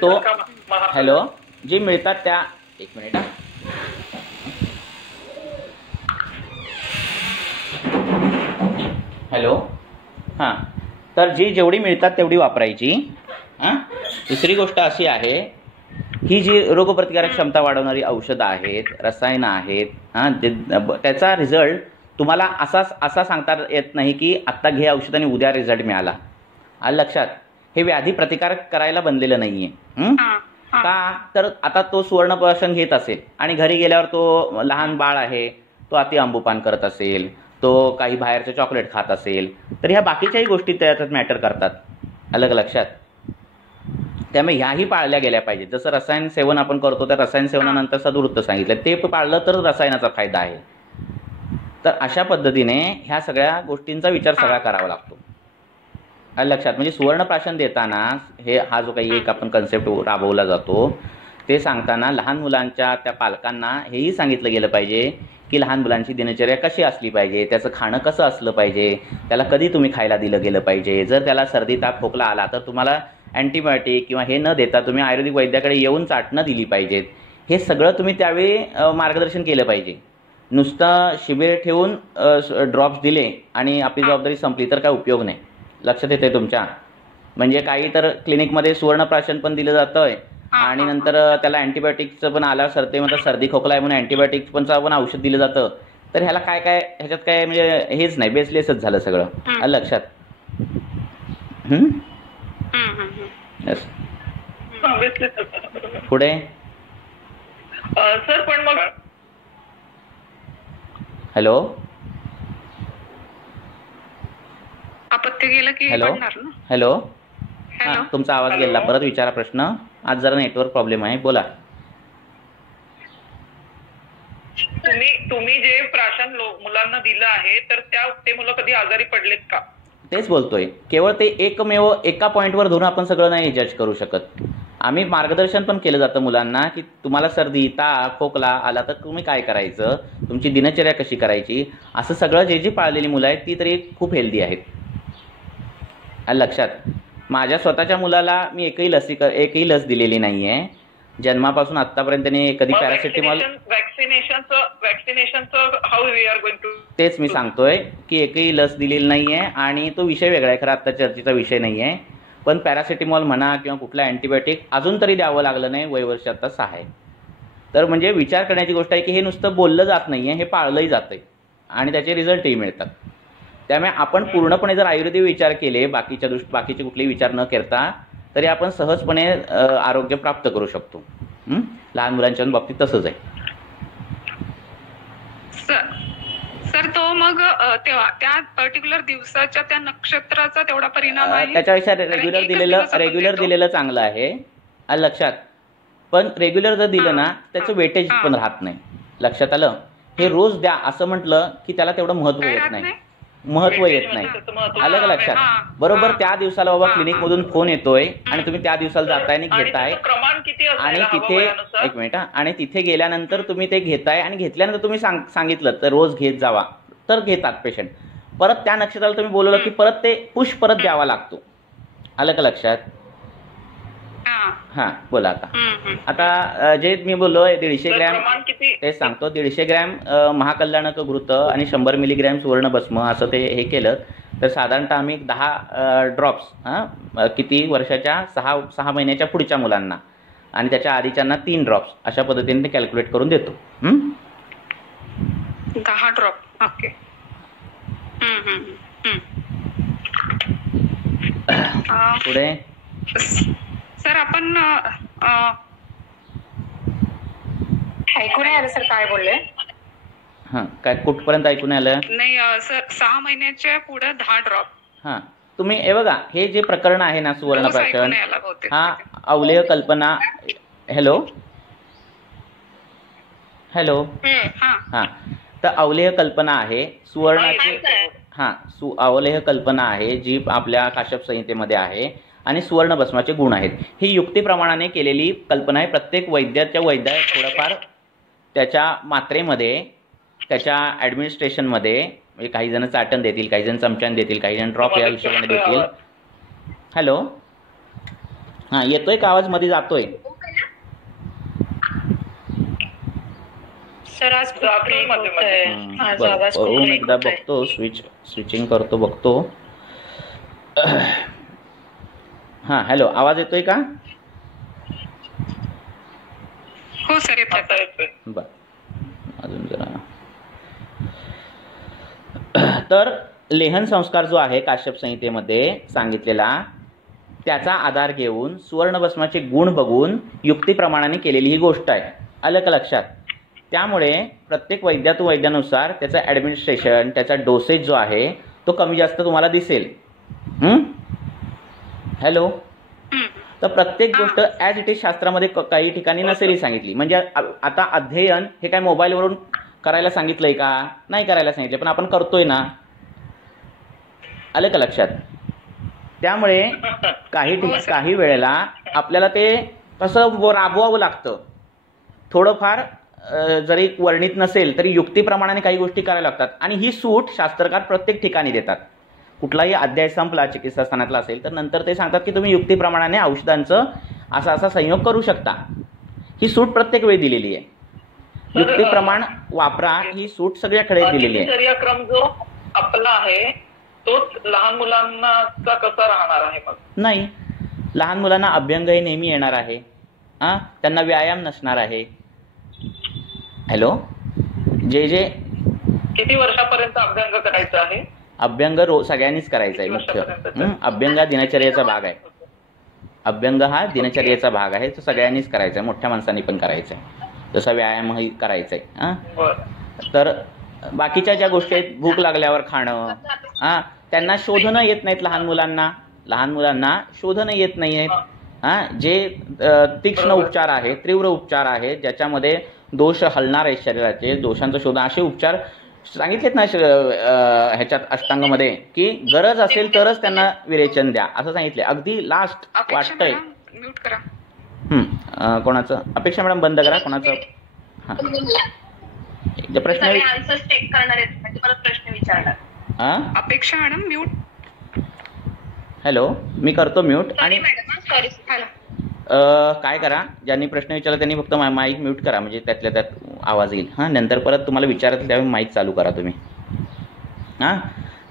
तो, हॅलो, जे मिळतात त्या, एक मिनिट. हॅलो. तर जेवढी मिळतात तेवढी वापरायची. दुसरी गोष्ट अशी आहे, ही जी रोगप्रतिकारक क्षमता वाढवणारी औषधं आहेत, रसायनं आहेत, त्याचा रिझल्ट तुम्हाला असा सांगता येत नाही की आत्ता घे औषध आणि उद्या रिझल्ट मिळाला. आलं लक्षात? हे व्याधी प्रतिकारक करायला बनलेलं नाहीये. का तर आता तो सुवर्णप्राशन घेत असेल आणि घरी गेल्यावर तो लहान बाळ आहे, तो अति आंबूपान करत असेल, तो काही बाहेरचं चॉकलेट खात असेल, तर ह्या बाकीच्याही गोष्टी त्याच्यात मॅटर करतात. अलग लक्षात? त्यामुळे ह्याही पाळल्या गेल्या पाहिजेत. जसं रसायन सेवन आपण करतो, त्या रसायन सेवनानंतर सदुवृत्त सांगितलं, ते पाळलं तर रसायनाचा फायदा आहे. तर अशा पद्धतीने ह्या सगळ्या गोष्टींचा विचार सगळा करावा लागतो. लक्षात? म्हणजे सुवर्णप्राशन देताना हा जो काही एक आपण कन्सेप्ट राबवला जातो, ते सांगताना लहान मुलांच्या त्या पालकांना हेही सांगितलं गेलं पाहिजे की लहान मुलांची दिनचर्या कशी असली पाहिजे, त्याचं खाणं कसं असलं पाहिजे, त्याला कधी तुम्ही खायला दिलं गेलं पाहिजे. जर त्याला सर्दी ताप खोकला आला तर तुम्हाला अँटीबायोटिक किंवा हे न देता तुम्ही आयुर्वेदिक वैद्याकडे येऊन चाटणं दिली पाहिजेत. हे सगळं तुम्ही त्यावेळी मार्गदर्शन केलं पाहिजे. नुसतं शिबिर ठेवून ड्रॉप्स दिले आणि आपली जबाबदारी संपली तर काय उपयोग नाही. लक्षात येते तुमच्या? म्हणजे काही तर क्लिनिकमध्ये सुवर्णप्राशन पण दिलं जातंय आणि नंतर त्याला अँटीबायोटिक्सचं पण आल्यावर सर्दी खोकला आहे म्हणून अँटीबायोटिक्स पण औषध दिलं जातं. तर ह्याला काय ह्याच्यात काय म्हणजे हेच नाही, बेसलेसच झालं सगळं. लक्षात? पुढे सर पण मग हॅलो. अपत्य गेलं की हॅलो. तुमचा आवाज गेला. परत विचारा प्रश्न. आज जरा नेटवर्क प्रॉब्लेम आहे. बोला. तुम्ही जे प्राशन मुलांना दिलं आहे तर ते मुलं कधी आजारी पडलेत का? तेच बोलतोय. केवळ ते एकमेव एका पॉईंटवर धरून आपण सगळं नाही जज करू शकत. आम्ही मार्गदर्शन पण केलं जातं मुलांना की तुम्हाला सर्दी ताप खोकला आला तर तुम्ही काय करायचं, तुमची दिनचर्या कशी करायची, असं सगळं जे पाळलेली मुलं आहेत ती तरी खूप हेल्दी आहेत. लक्षात? माझ्या स्वतःच्या मुलाला मी एकही लस दिलेली नाही आहे जन्मापासून आतापर्यंत त्यांनी कधी पॅरासिटामॉल वॅक्सिनेशनचं how we are going to, तेच मी सांगतोय की एकही लस दिलेली नाहीये आणि तो विषय वेगळा आहे, खरं आता चर्चेचा विषय नाहीये. पण पॅरासिटामॉल म्हणा किंवा कुठला अँटीबायोटिक अजून तरी द्यावं लागलं नाही, वय वर्ष आता 6 आहे. तर म्हणजे विचार करण्याची गोष्ट आहे की हे नुसतं बोललं जात नाहीये, हे पाळलंही जातंय आणि त्याचे रिझल्टही मिळतात. त्यामुळे आपण पूर्णपणे जर आयुर्वेदिक विचार केले, बाकीचे कुठलेही विचार न करता, तरी आपण सहजपणे आरोग्य प्राप्त करू शकतो. लहान मुलांच्या बाबतीत तसंच आहे. सर तो मग तेव्हा त्या पर्टिक्युलर दिवसाच्या त्या नक्षत्राचा तेवढा परिणाम आहे? त्याच्यापेक्षा रेग्युलर दिलेलं चांगलं आहे, लक्षात. पण रेग्युलर जर दिलं ना त्याचं वेटेज पण राहत नाही. लक्षात आलं? हे रोज द्या असं म्हटलं की त्याला तेवढं महत्व येत नाही. आलं का लक्षात? बरोबर त्या दिवसाला बाबा क्लिनिक मधून फोन येतोय आणि तुम्ही त्या दिवसाला जाताय आणि घेताय आणि तिथे एक मिनिट आणि तिथे गेल्यानंतर तुम्ही ते घेताय आणि घेतल्यानंतर तुम्ही सांगितलं तर रोज घेत जावा तर घेतात पेशंट. परत त्या नक्षत्राला तुम्ही बोलवलं की परत ते पुश परत द्यावा लागतो. आलं का लक्षात? हा बोला. आता जे मी बोललो 150 ग्रॅम ते सांगतो. 150 ग्रॅम महाकल्याणक घृत आणि 100 मिलीग्रॅम सुवर्ण भस्म असं ते हे केलं तर साधारणतः आम्ही 10 ड्रॉप्स किती वर्षाच्या 6 महिन्याच्या पुढच्या मुलांना आणि त्याच्या आधीच्यांना 3 ड्रॉप्स अशा पद्धतीने ते कॅल्क्युलेट करून देतो. 10 ड्रॉप. ओके. पुढे सर आपण ऐकून आलं सर काय बोलले? काय कुठपर्यंत ऐकून आलं? नाही सर 6 महिन्याच्या पुढे 10 ड्रॉप. तुम्ही हे बघा, हे जे प्रकरण आहे ना सुवर्णप्राशन, हा अवलेह कल्पना. हॅलो हा तर अवलेह कल्पना आहे सुवर्णाची. अवलेह कल्पना आहे जी आपल्या काश्यप संहितेमध्ये आहे आणि सुवर्ण भस्माचे गुण आहेत. ही युक्तिप्रमाणाने केलेली कल्पना आहे. प्रत्येक वैद्याच्या थोडंफार त्याच्या मात्रेमध्ये, त्याच्या ॲडमिनिस्ट्रेशनमध्ये, म्हणजे काही जण चाटण देतील, काही जण चमच्यान देतील, काही जण ड्रॉप या हिशोबाने देतील. हॅलो येतोय का आवाज? मध्ये जातोय सर? आज एकदा बघतो, स्विचिंग करतो, बघतो. हॅलो आवाज येतोय का? हो सर येतोय. बरं अजून जरा. तर लेहन संस्कार जो आहे काश्यप संहितेमध्ये सांगितलेला त्याचा आधार घेऊन सुवर्णभस्माचे गुण बघून युक्तिप्रमाणाने केलेली ही गोष्ट आहे. आलं का लक्षात? त्यामुळे प्रत्येक वैद्यानुसार त्याचं ॲडमिनिस्ट्रेशन, त्याचा डोसेज जो आहे तो कमी जास्त तुम्हाला दिसेल. हॅलो तर प्रत्येक गोष्ट ॲज इट इज शास्त्रामध्ये काही ठिकाणी नसेलही सांगितली. म्हणजे आता अध्ययन हे काय मोबाईलवरून करायला सांगितलंय का? नाही करायला सांगितलं, पण आपण करतोय ना. आलं का लक्षात? त्यामुळे काही वेळेला आपल्याला ते कसं राबवावं लागतं. थोडंफार जरी वर्णित नसेल तरी युक्तिप्रमाणाने काही गोष्टी करायला लागतात आणि ही सूट शास्त्रकार प्रत्येक ठिकाणी देतात. कुठलाही अध्याय संपला चिकित्सा स्थानातला असेल तर नंतर ते सांगतात की तुम्ही युक्तिप्रमाणाने औषधांचं असा संयोग करू शकता. ही सूट प्रत्येक वेळी दिलेली आहे. युक्तिप्रमाण वापरा ही सूट सगळ्याकडे दिलेली आहे. दिनचर्याक्रम जो आपला आहे तोच लहान मुलांना कसा राहणार आहे? मग नाही, लहान मुलांना अभ्यंग हे नेहमी येणार आहे. त्यांना व्यायाम नसणार आहे. हॅलो जे किती वर्षापर्यंत अभ्यंग करायचा आहे? अभ्यंग सगळ्यांनीच करायचा आहे. मुख्य अभ्यंग हा दिनचर्येचा भाग आहे. अभ्यंग हा दिनचर्येचा भाग आहे, तो सगळ्यांनीच करायचा आहे. मोठ्या माणसांनी पण करायचा आहे. जसा व्यायामही करायचा आहे. तर बाकीच्या ज्या गोष्टी आहेत, भूक लागल्यावर खाणं, त्यांना शोधणं येत नाहीत. लहान मुलांना शोधणं येत नाही आहेत. जे तीक्ष्ण उपचार आहेत, तीव्र उपचार आहेत, ज्याच्यामध्ये दोष हलणार आहेत शरीराचे, दोषांचा शोध, असे उपचार सांगितलेत ना ह्याच्यात अष्टांगमध्ये की गरज असेल तरच त्यांना विरेचन द्या असं सांगितले. अगदी लास्ट वाटतंय. म्यूट करा. कोणाचं? अपेक्षा मॅडम बंद करा. कोणाचं? प्रश्न चेक करणार आहेत म्हणजे परत प्रश्न विचारणार. अपेक्षा मॅडम म्यूट. हॅलो मी करतो म्यूट. आणि काय करा, ज्यांनी प्रश्न विचारला त्यांनी फक्त माईक म्यूट करा, म्हणजे त्यातल्या त्यात आवाज येईल. हां, नंतर परत तुम्हाला विचारत त्यावेळी माईक चालू करा तुम्ही. हां,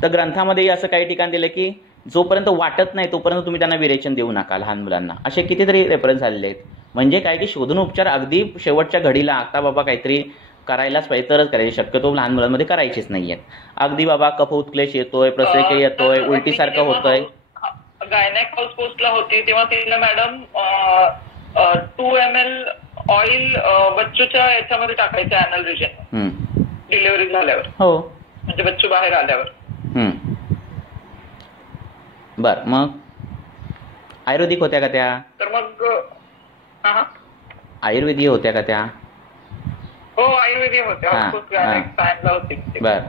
तर ग्रंथामध्येही असं काही ठिकाण दिलं की जोपर्यंत वाटत नाही तोपर्यंत तुम्ही त्यांना विरेचन देऊ नका लहान मुलांना. असे कितीतरी रेफरन्स आलेले आहेत. म्हणजे काय की शोधून उपचार अगदी शेवटच्या घडीला आता बाबा काहीतरी करायलाच पाहिजे तरच करायचे, शक्यतो लहान मुलांमध्ये करायचेच नाही आहेत. अगदी बाबा कफ उत्क्लेश येतोय, प्रसयके येतोय, उलटीसारखं होतंय. गायनॅक हाऊस पोस्टला होती तेव्हा तिला मॅडम 2 ml ऑइल बच्चूच्या याच्यामध्ये टाकायचं ॲनल रिजन डिलिव्हरी झाल्यावर. हो, म्हणजे बच्चू बाहेर आल्यावर. बर, मग आयुर्वेदिक होत्या का त्या? तर मग आयुर्वेदिक होत्या का त्या? हो, आयुर्वेदिक होत्या. बर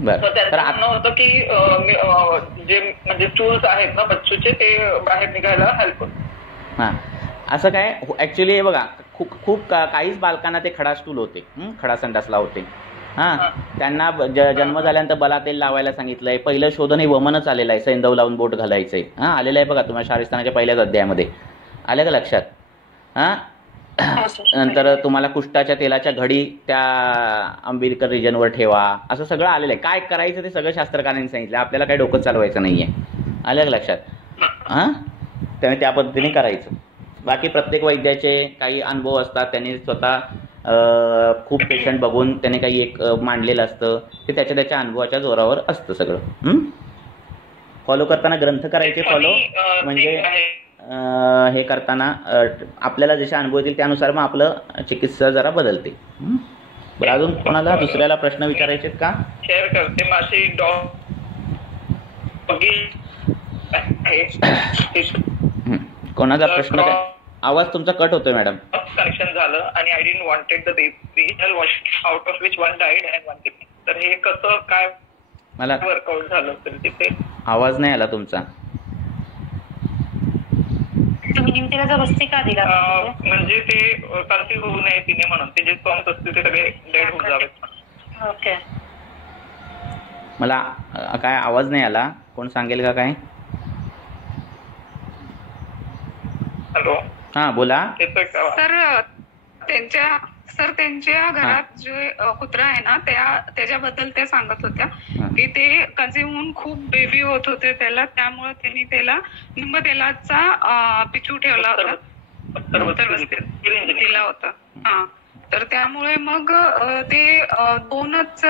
बर. त्यांचं म्हणणं होतं की जे म्हणजे स्टूल्स आहेत ना बच्चूचे ते बाहेर निघायला हेल्प होतं. हां, असं काय ॲक्च्युली बघा, खूप काहीच बालकांना ते खडा स्टूल होते, खडा संडासला होते. हां, त्यांना जन्म झाल्यानंतर बला तेल लावायला सांगितलंय. पहिलं शोधन हे वमनच आलेलं आहे, सैंधव लावून बोट घालायचंय. हां, आलेलं आहे बघा तुम्हाला शारीस्थानाच्या पहिल्याच अध्यायामध्ये आलं का लक्षात? हां, नंतर तुम्हाला कुष्ठाच्या तेलाच्या घडी त्या अंबिलकर रिजनवर ठेवा, असं सगळं आलेलं आहे. काय करायचं ते सगळं शास्त्रकारांनी सांगितलं, आपल्याला काही डोकं चालवायचं नाही आहे. आलं का लक्षात? हां, त्यामुळे त्या पद्धतीने करायचं. बाकी प्रत्येक वैद्याचे काही अनुभव असतात, त्यांनी स्वतः खूप पेशंट बघून त्याने काही एक मांडलेलं असतं, ते त्याच्या अनुभवाच्या जोरावर असतं सगळं. फॉलो करताना ग्रंथ करायचे फॉलो, म्हणजे हे करताना आपल्याला जसे अनुभव येतील त्यानुसार मग आपलं चिकित्सा जरा बदलते. बरं, अजून कोणाला दुसऱ्याला प्रश्न विचारायचे का? शेअर करते माझी कोणाचा प्रश्न काय? आवाज तुमचा कट होतोय मॅडम. कनेक्शन झालं आणि I didn't wanted the regional out of which 1 died and 1 lived. तर हे कसं काय मला वर्कआउट झालं तर तिथे आवाज नाही आला तुमचा. म्हणजे ते कन्सिव्ह होऊ नये तिने म्हणून ते जे स्पर्म्स असतील ते सगळे डेड होऊन जावेत. ओके, मला काय आवाज नाही आला, कोण सांगेल का काय? हॅलो, हां बोला. सर त्यांच्या घरात जे कुत्रा आहे ना त्याच्याबद्दल त्या सांगत होत्या की ते कन्झ्युम होऊन खूप बेबी होत होते त्याला, त्यामुळे त्यांनी त्याला निंब तेलाचा पिचू ठेवला होता, दिला होता. हा, तर त्यामुळे मग ते 2च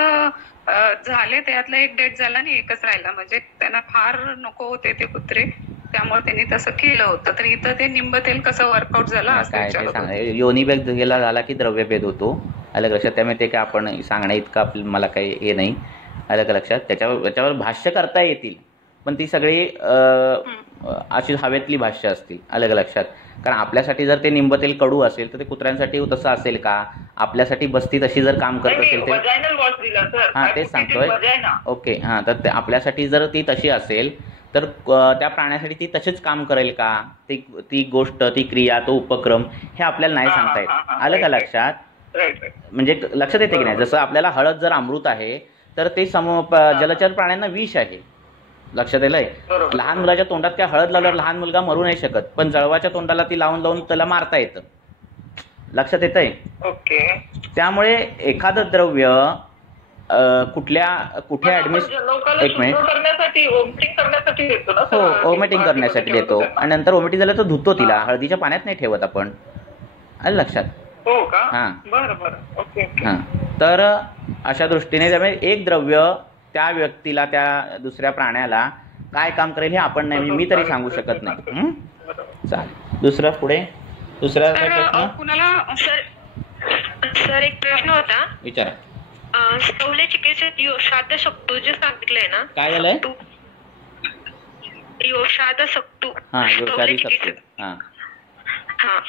झाले, त्यातला एक डेट झाला आणि एकच राहिला. म्हणजे त्यांना फार नको होते ते कुत्रे, त्यामुळे त्यांनी तसं केलं होतं. तर इथं ते निंब तेल कसं वर्कआउट झालं असं योनिभेद गेला झाला की द्रव्यभेद होतो. अलग लक्षात. त्यामुळे ते काय आपण सांगण्या इतकं मला काही हे नाही. अलग लक्षात. त्याच्यावर भाष्य करता येतील, पण ती सगळी अशी हवेतली भाष्य असतील. अलग लक्षात. कारण आपल्यासाठी जर ते निंब तेल कडू असेल तर ते कुत्र्यांसाठी तसं असेल का? आपल्यासाठी बस्ती तशी जर काम करत असेल तर हां तेच सांगतोय. ओके, हां, तर आपल्यासाठी जर ती तशी असेल तर त्या प्राण्यासाठी ती तशीच काम करेल का? ती गोष्ट, ती क्रिया, तो उपक्रम हे आपल्याला नाही सांगता येत. आलं का लक्षात? म्हणजे लक्षात येते की नाही? जसं आपल्याला हळद जर अमृत आहे तर ते जलचर प्राण्यांना विष आहे. लक्षात येलंय? लहान मुलाच्या तोंडात त्या हळद लावल्यावर लहान मुलगा मरू नाही शकत, पण जळवाच्या तोंडाला ती लावून त्याला मारता येतं. लक्षात येतंय? ओके. त्यामुळे एखादं द्रव्य कुठे ऍडमिट, एक मिनिट, हो ओमिटिंग करण्यासाठी देतो आणि नंतर ओमिटिंग झालं तर धुतो तिला, हळदीच्या पाण्यात नाही ठेवत आपण. आलं लक्षात? हो का? हां बरं. ओके. हां, तर अशा दृष्टीने त्यामुळे एक द्रव्य त्या व्यक्तीला, त्या दुसऱ्या प्राण्याला काय काम करेल हे आपण नाही, मी तरी सांगू शकत नाही. चालेल, दुसरं पुढे दुसरा प्रश्न कुणाला? सर एक प्रश्न होता, विचारा. स्थूल चिकित्सेत योषाद सक्तू जे सांगितलंय ना, काय झालंय? योषाद सक्तू. हां, योषादी सक्तू. हां हां,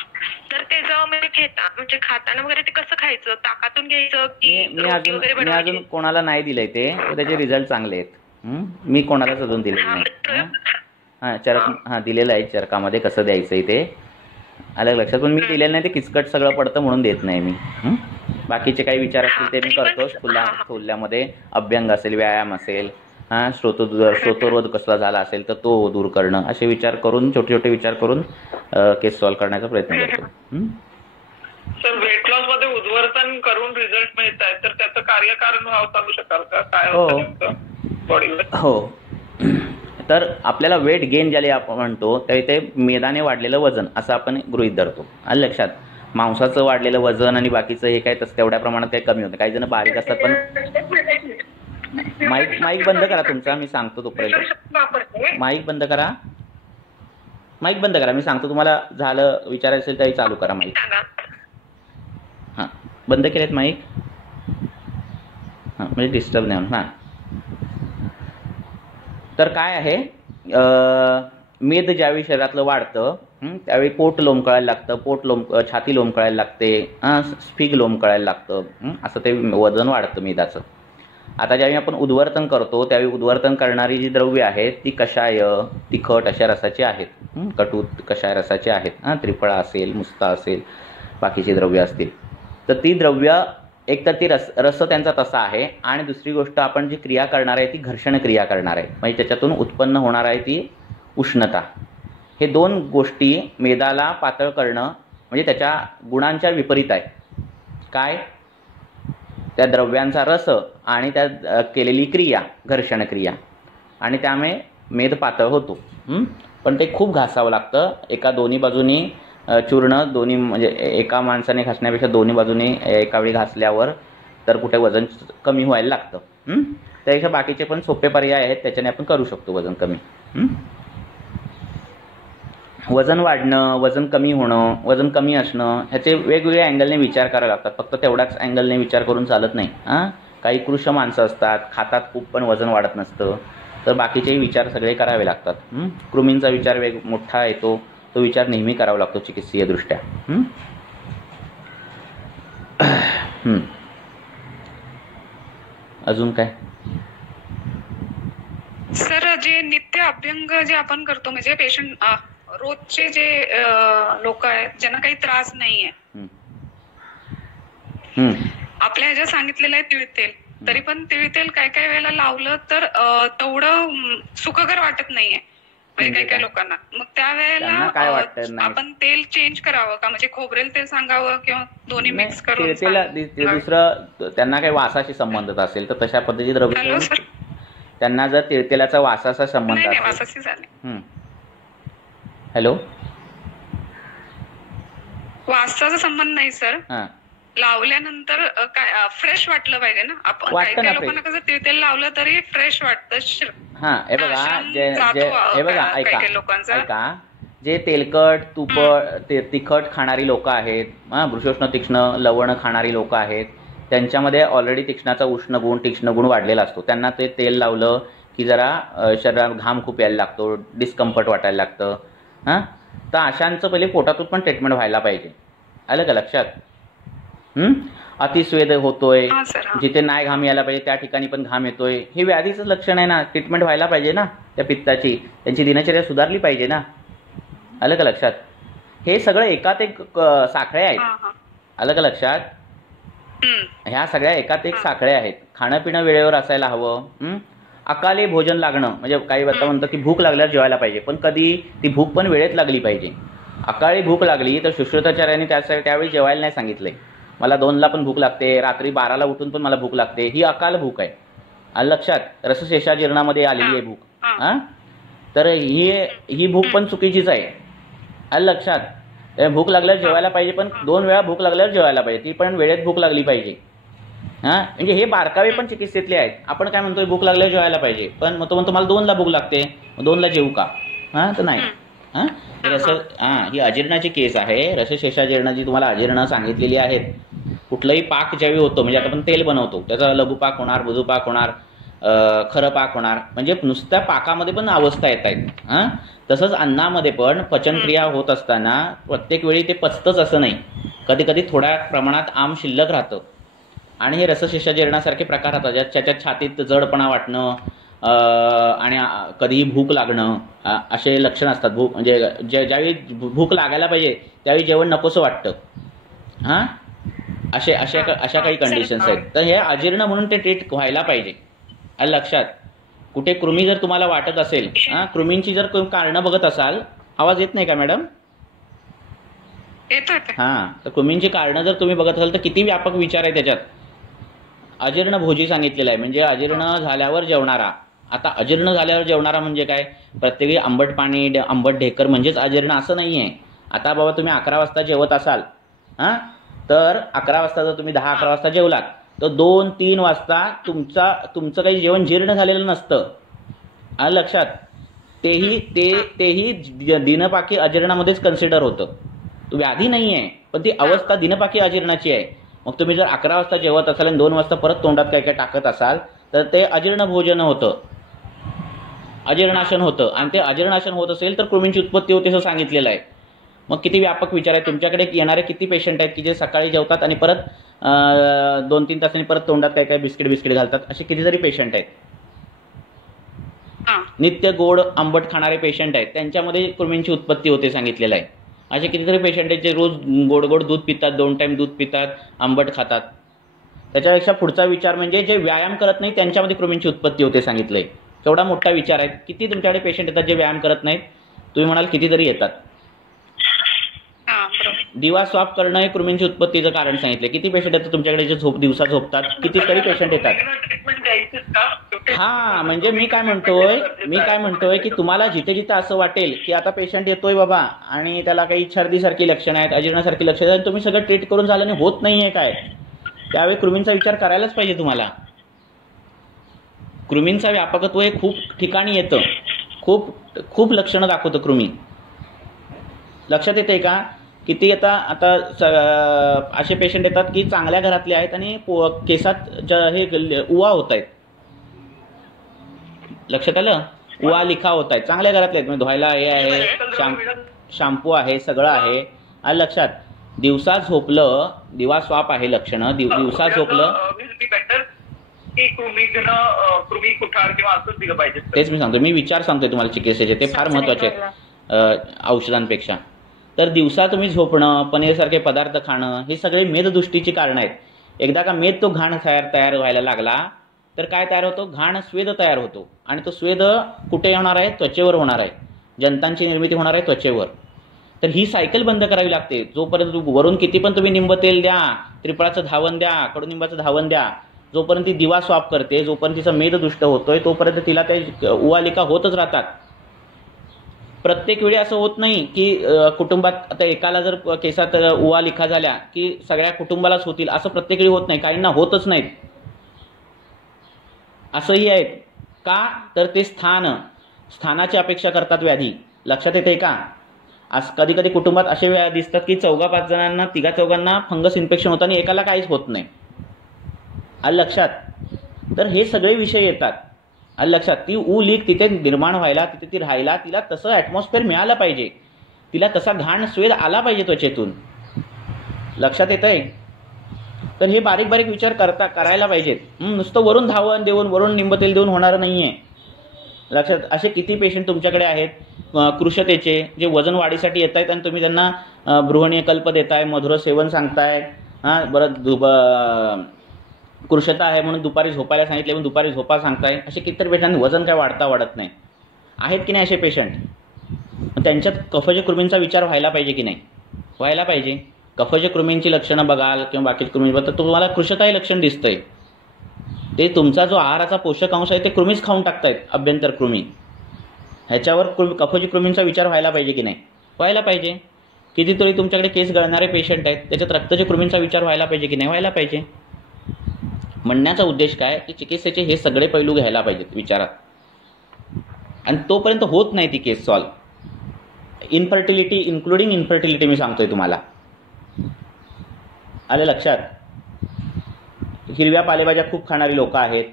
तर त्याचं म्हणजे खाताना वगैरे ते कसं खायचं? ताकातून घ्यायचं की मी अजून कोणाला नाही दिलंय ते, त्याचे रिझल्ट चांगले आहेत. मी कोणालाच अजून दिलेलं नाही. हां, चरक दिलेलं आहे चरकामध्ये कसं द्यायचंय ते. अलग लक्षात. पण मी दिलेलं नाही, ते किचकट सगळं पडतं म्हणून देत नाही मी. बाकीचे काही विचार असतील ते मी करतो. स्थूल्यामध्ये अभ्यंग असेल, व्यायाम असेल, श्रोतरोध कसला झाला असेल तर तो दूर करणं, असे विचार करून छोटे छोटे विचार करून केस सॉल्व्ह करण्याचा प्रयत्न करतो. सर वेट लॉस मध्ये उद्वर्तन करून रिझल्ट मिळत आहे तर त्याचं कार्यकारण व्हावं सांगू शकाल का? काय होतं बॉडीवर? हो, तर आपल्याला वेट गेन ज्याला आपण म्हणतो ते मेदाने वाढलेलं वजन असं आपण गृहीत धरतो. आलं लक्षात? मांसाचं वाढलेलं वजन आणि बाकीचं हे काय तसं तेवढ्या प्रमाणात काही कमी होतं. काही जण बारीक असतात. पण माईक बंद करा तुमचा, मी सांगतो तोपर्यंत. माईक बंद करा, मी सांगतो तुम्हाला. झालं विचारायचं असेल तरी चालू करा माईक. हां, बंद केलेत माईक? हां, म्हणजे डिस्टर्ब नाही. हां, तर काय आहे, मेद ज्यावेळी शरीरातलं वाढतं त्यावेळी पोट लोंबकळायला लागतं, छाती लोंबकळायला लागते, स्फिग लोंबकळायला लागतं. असं ते वजन वाढतं मेदाचं. आता ज्यावेळी आपण उद्वर्तन करतो त्यावेळी उद्वर्तन करणारी जी द्रव्य आहेत ती कषाय, तिखट अशा रसाची आहेत. कटू कषाय रसाची आहेत. त्रिफळा असेल, मुस्ता असेल, बाकीची द्रव्य असतील. तर ती द्रव्य एक तर ती रस त्यांचा तसा आहे, आणि दुसरी गोष्ट आपण जी क्रिया करणार आहे ती घर्षण क्रिया करणार आहे. म्हणजे त्याच्यातून उत्पन्न होणार आहे ती उष्णता. हे दोन गोष्टी मेदाला पातळ करणं म्हणजे त्याच्या गुणांच्या विपरीत आहे. काय? त्या द्रव्यांचा रस आणि त्या केलेली क्रिया घर्षण क्रिया, आणि त्यामुळे मेद पातळ होतो. पण ते खूप घासावं लागतं. दोन्ही बाजूनी चूर्ण, दोन्ही म्हणजे एका माणसाने घासण्यापेक्षा दोन्ही बाजूनी एका वेळी घासल्यावर तर कुठे वजन कमी व्हायला लागतं. त्यापेक्षा बाकीचे पण सोपे पर्याय आहेत, त्याच्याने आपण करू शकतो वजन कमी. वजन वाढणं, वजन कमी होणं, वजन कमी असणं ह्याचे वेगवेगळ्या अँगलने विचार करावे लागतात. फक्त तेवढ्याच अँगलने विचार करून चालत नाही. काही कृश माणसं असतात, खातात खूप पण वजन वाढत नसतं, तर बाकीचेही विचार सगळे करावे लागतात. कृमींचा विचार मोठा येतो, तो विचार नेहमी करावा लागतो चिकित्सीय दृष्ट्या. अजून काय सर? जे नित्य अभ्यंग जे आपण करतो म्हणजे पेशंट रोजचे जे लोक आहेत ज्यांना काही त्रास नाहीये, आपल्या ह्याच्यात सांगितलेलं आहे तिळतेल, तरी पण तिळतेल काही काही वेळेला लावलं तर तेवढं सुखकर वाटत नाहीये म्हणजे काही लोकांना. मग त्यावेळेला आपण तेल चेंज करावं का? म्हणजे खोबरेल तेल सांगावं किंवा दोन्ही मिक्स करून? दुसरं त्यांना काही वासाशी संबंधित असेल तर तशा पद्धतीचे द्रव्य, त्यांना जर तिळतेलाचा वासाचा संबंध असेल. हॅलो, वासाचा संबंध नाही सर. लावल्यानंतर काय फ्रेश वाटलं पाहिजे ना. आपण काही लोकांना कसं तिळतेल लावलं तरी फ्रेश वाटतं. हे बघा ऐका, जे तेलकट तिखट खाणारी लोक आहेत, भृशोष्ण तीक्ष्ण लवण खाणारी लोक आहेत, त्यांच्यामध्ये ऑलरेडी तीक्ष्ण गुण वाढलेला असतो. त्यांना ते तेल लावलं की जरा शरीरात घाम खूप यायला लागतो, डिस्कम्फर्ट वाटायला लागतं. तर अशांचं पहिले पोटातून पण ट्रीटमेंट व्हायला पाहिजे. आलं का लक्षात? अतिस्वेद होतोय, जिथे नाही घाम यायला पाहिजे त्या ठिकाणी पण घाम येतोय, हे व्याधीचं लक्षण आहे ना. ट्रीटमेंट व्हायला पाहिजे ना त्या पित्ताची, त्यांची दिनचर्या सुधारली पाहिजे ना. आलं का लक्षात? हे सगळं एकात एक साखळ्या आहेत. आलं का लक्षात? ह्या सगळ्या एकात एक साखळ्या आहेत. खाणं पिणं वेळेवर असायला हवं. अकाली भोजन लागणं म्हणजे काही आता म्हणतात की भूक लागल्यावर जेवायला पाहिजे, पण कधी ती भूक पण वेळेत लागली पाहिजे. अकाळी भूक लागली तर शुश्रुताचार्यांनी त्यावेळी जेवायला नाही सांगितलंय. मला 2ला पण भूक लागते, रात्री 12ला उठून पण मला भूक लागते, ही अकाल भूक आहे. आलं लक्षात? रसशेषाजीर्णामध्ये आलेली आहे भूक. तर ही भूक पण चुकीचीच आहे. आलं लक्षात? भूक लागल्यावर जेवायला पाहिजे, पण 2 वेळा भूक लागल्यावर जेवायला पाहिजे, ती पण वेळेत भूक लागली पाहिजे. म्हणजे हे बारकावे पण चिकित्सेतले आहेत. आपण काय म्हणतोय भूक लागल्यावर जेवायला पाहिजे, पण मग तो म्हणतो मला 2ला भूक लागते, 2ला जेवू का? तर नाही. ही अजीर्णाची केस आहे. रसशेषाजीर्णाची तुम्हाला अजीर्ण सांगितलेली आहेत. कुठलंही पाक ज्यावेळी होतो म्हणजे आता आपण तेल बनवतो त्याचा लघुपाक होणार, मृदुपाक होणार, खरं पाक होणार, म्हणजे नुसत्या पाकामध्ये पण अवस्था येत आहेत. तसंच अन्नामध्ये पण पचनक्रिया होत असताना प्रत्येक वेळी ते पचतंच असं नाही. कधी कधी थोड्या प्रमाणात आम शिल्लक राहतं, आणि हे रसशेषाजीर्णासारखे प्रकार राहतात ज्याच्यात छातीत जडपणा वाटणं आणि कधीही भूक लागणं असे लक्षण असतात. भूक म्हणजे ज्यावेळी भूक लागायला पाहिजे त्यावेळी जेवण नकोसं वाटतं. अशा काही कंडिशन्स आहेत. तर हे अजीर्ण म्हणून ते ट्रीट व्हायला पाहिजे. लक्षात? कुठे कृमी जर तुम्हाला वाटत असेल, कृमींची जर कारणं बघत असाल, आवाज येत नाही का मॅडम? येतोय. हां, तर कृमींची कारणं जर तुम्ही बघत असाल तर किती व्यापक विचार आहे त्याच्यात. अजीर्ण भोजी सांगितलेला आहे, म्हणजे अजीर्ण झाल्यावर जेवणारा. आता अजीर्ण झाल्यावर जेवणारा म्हणजे काय? प्रत्येकी आंबट पाणी, आंबट ढेकर म्हणजेच अजीर्ण असं नाही आहे. आता बाबा तुम्ही 11 वाजता जेवत असाल, तर 11 वाजता जर तुम्ही 10-11 वाजता जेवलात तर 2-3 वाजता तुमचं काही जेवण जीर्ण झालेलं नसतं. आलं लक्षात? तेही दिनपाकी अजीर्णामध्येच कन्सिडर होतं. व्याधी नाही आहे, पण ती अवस्था दिनपाकी अजीर्णाची आहे. मग तुम्ही जर 11 वाजता जेवत असाल आणि 2 वाजता परत तोंडात काय काय टाकत असाल तर ते अजीर्ण भोजन होतं, अजीर्णाशन होतं. आणि ते अजीर्णाशन होत असेल तर कृमींची उत्पत्ती होते असं सांगितलेलं आहे. मग किती व्यापक विचार आहे. तुमच्याकडे येणारे किती पेशंट आहेत की जे सकाळी जेवतात आणि परत 2-3 तासांनी परत तोंडात काय काय बिस्किट घालतात, असे कितीतरी पेशंट आहेत. नित्य गोड आंबट खाणारे पेशंट आहेत, त्यांच्यामध्ये कृमींची उत्पत्ती होते सांगितलेलं आहे. असे कितीतरी पेशंट आहेत जे रोज गोड दूध पितात, 2 टाइम दूध पितात, आंबट खातात. त्याच्यापेक्षा पुढचा विचार म्हणजे जे व्यायाम करत नाही त्यांच्यामध्ये कृमींची उत्पत्ती होते सांगितलंय. केवढा मोठा विचार आहे. किती तुमच्याकडे पेशंट येतात जे व्यायाम करत नाहीत? तुम्ही म्हणाल कितीतरी येतात. दिवा स्वाप करणं हे कृमींची उत्पत्तीचं कारण सांगितलंय. किती पेशंट येतात तुमच्याकडे जे दिवसा झोपतात? कितीतरी पेशंट येतात. हा, म्हणजे मी काय म्हणतोय की तुम्हाला जिथे असं वाटेल की आता पेशंट येतोय बाबा आणि त्याला काही छर्दीसारखी लक्षणं आहेत, अजीर्णासारखी लक्षणं आहेत, तुम्ही सगळं ट्रीट करून झालं आणि होत नाहीये काय, त्यावेळी कृमींचा विचार करायलाच पाहिजे तुम्हाला. कृमींचा व्यापकत्व हे खूप ठिकाणी येतं, खूप लक्षणं दाखवतं कृमी. लक्षात येते का? किती आता असे पेशंट येतात की चांगल्या घरातले आहेत आणि केसात हे उवा होत आहेत. लक्षात आलं? उवा लिखा होत आहेत, चांगल्या घरातले आहेत, म्हणजे धुवायला हे आहे, शॅम्पू आहे, सगळं आहे. आलं लक्षात? दिवसा झोपलं, दिवा स्वाप आहे लक्षणं, दिवसा झोपलं. तेच मी सांगतो, मी विचार सांगतोय तुम्हाला चिकित्सेचे, ते फार महत्वाचे आहेत औषधांपेक्षा. तर दिवसा तुम्ही झोपणं, पनीरसारखे पदार्थ खाणं, हे सगळे मेददृष्टीची कारणं आहेत. एकदा का मेद तो घाण तयार व्हायला लागला तर काय तयार होतो? घाण स्वेद तयार होतो. आणि तो स्वेद कुठे होणार आहे? त्वचेवर होणार आहे. जंतांची निर्मिती होणार आहे त्वचेवर. तर ही सायकल बंद करावी लागते. जोपर्यंत वरून किती पण तुम्ही निंब तेल द्या, त्रिफळाचं धावन द्या, कडुनिंबाचं धावन द्या, जोपर्यंत ती दिवा स्वाप करते, जोपर्यंत तिचा मेद दुष्ट होतोय, तोपर्यंत तिला त्या उवालिका होतच राहतात. प्रत्येक वेळी असं होत नाही की कुटुंबात आता एकाला जर केसात उवालिका झाल्या की सगळ्या कुटुंबालाच होतील, असं प्रत्येक वेळी होत नाही. काहींना होतच नाहीत. असंही आहेत का? तर ते स्थानाची अपेक्षा करतात व्याधी. लक्षात येते का? कधी कधी कुटुंबात असे व्याधी दिसतात की 4-5 जणांना, 3-4 फंगस इन्फेक्शन होतं आणि एकाला काहीच होत नाही. आलं लक्षात? तर हे सगळे विषय येतात. आलं लक्षात? ती लीक तिथे निर्माण व्हायला, तिथे ती राहायला, तिला तसं ॲटमॉस्फिअर मिळालं पाहिजे, तिला तसा घाण स्वेद आला पाहिजे त्वचेतून. लक्षात येतंय? तर हे बारीक विचार करायला पाहिजेत. नुसतं वरून धावन देऊन, वरून निंबतेल देऊन होणार नाहीये. लक्षात? असे किती पेशंट तुमच्याकडे आहेत कृशतेचे, जे वजन वाढीसाठी येत आहेत आणि तुम्ही त्यांना बृहणीय कल्प देताय, मधुर सेवन सांगताय, बरं कृशता आहे म्हणून दुपारी झोपायला सांगितले म्हणून दुपारी झोपा सांगताय. असे कितीतरी पेशंट वजन काय वाढत नाही. आहेत की नाही असे पेशंट? त्यांच्यात कफज कृमींचा विचार व्हायला पाहिजे की नाही? व्हायला पाहिजे. कफज कृमींची लक्षणं बघाल किंवा बाकी कृमी तर तुम्हाला कृशता हे लक्षण दिसतंय. ते तुमचा जो आहाराचा पोषक अंश आहे ते कृमीच खाऊन टाकतायत, अभ्यंतर कृमी. ह्याच्यावर कफज कृमींचा विचार व्हायला पाहिजे की नाही? व्हायला पाहिजे. कितीतरी तुमच्याकडे केस गळणारे पेशंट आहेत, त्याच्यात रक्ताचे कृमींचा विचार व्हायला पाहिजे की नाही? व्हायला पाहिजे. म्हणण्याचा उद्देश काय की चिकित्सेचे हे सगळे पैलू घ्यायला पाहिजेत विचारात. आणि तोपर्यंत होत नाही ती केस सॉल्व. इनफर्टिलिटी, इन्क्लुडिंग इनफर्टिलिटी मी सांगतोय तुम्हाला. आलं लक्षात? हिरव्या पालेभाज्या खूप खाणारी लोक आहेत,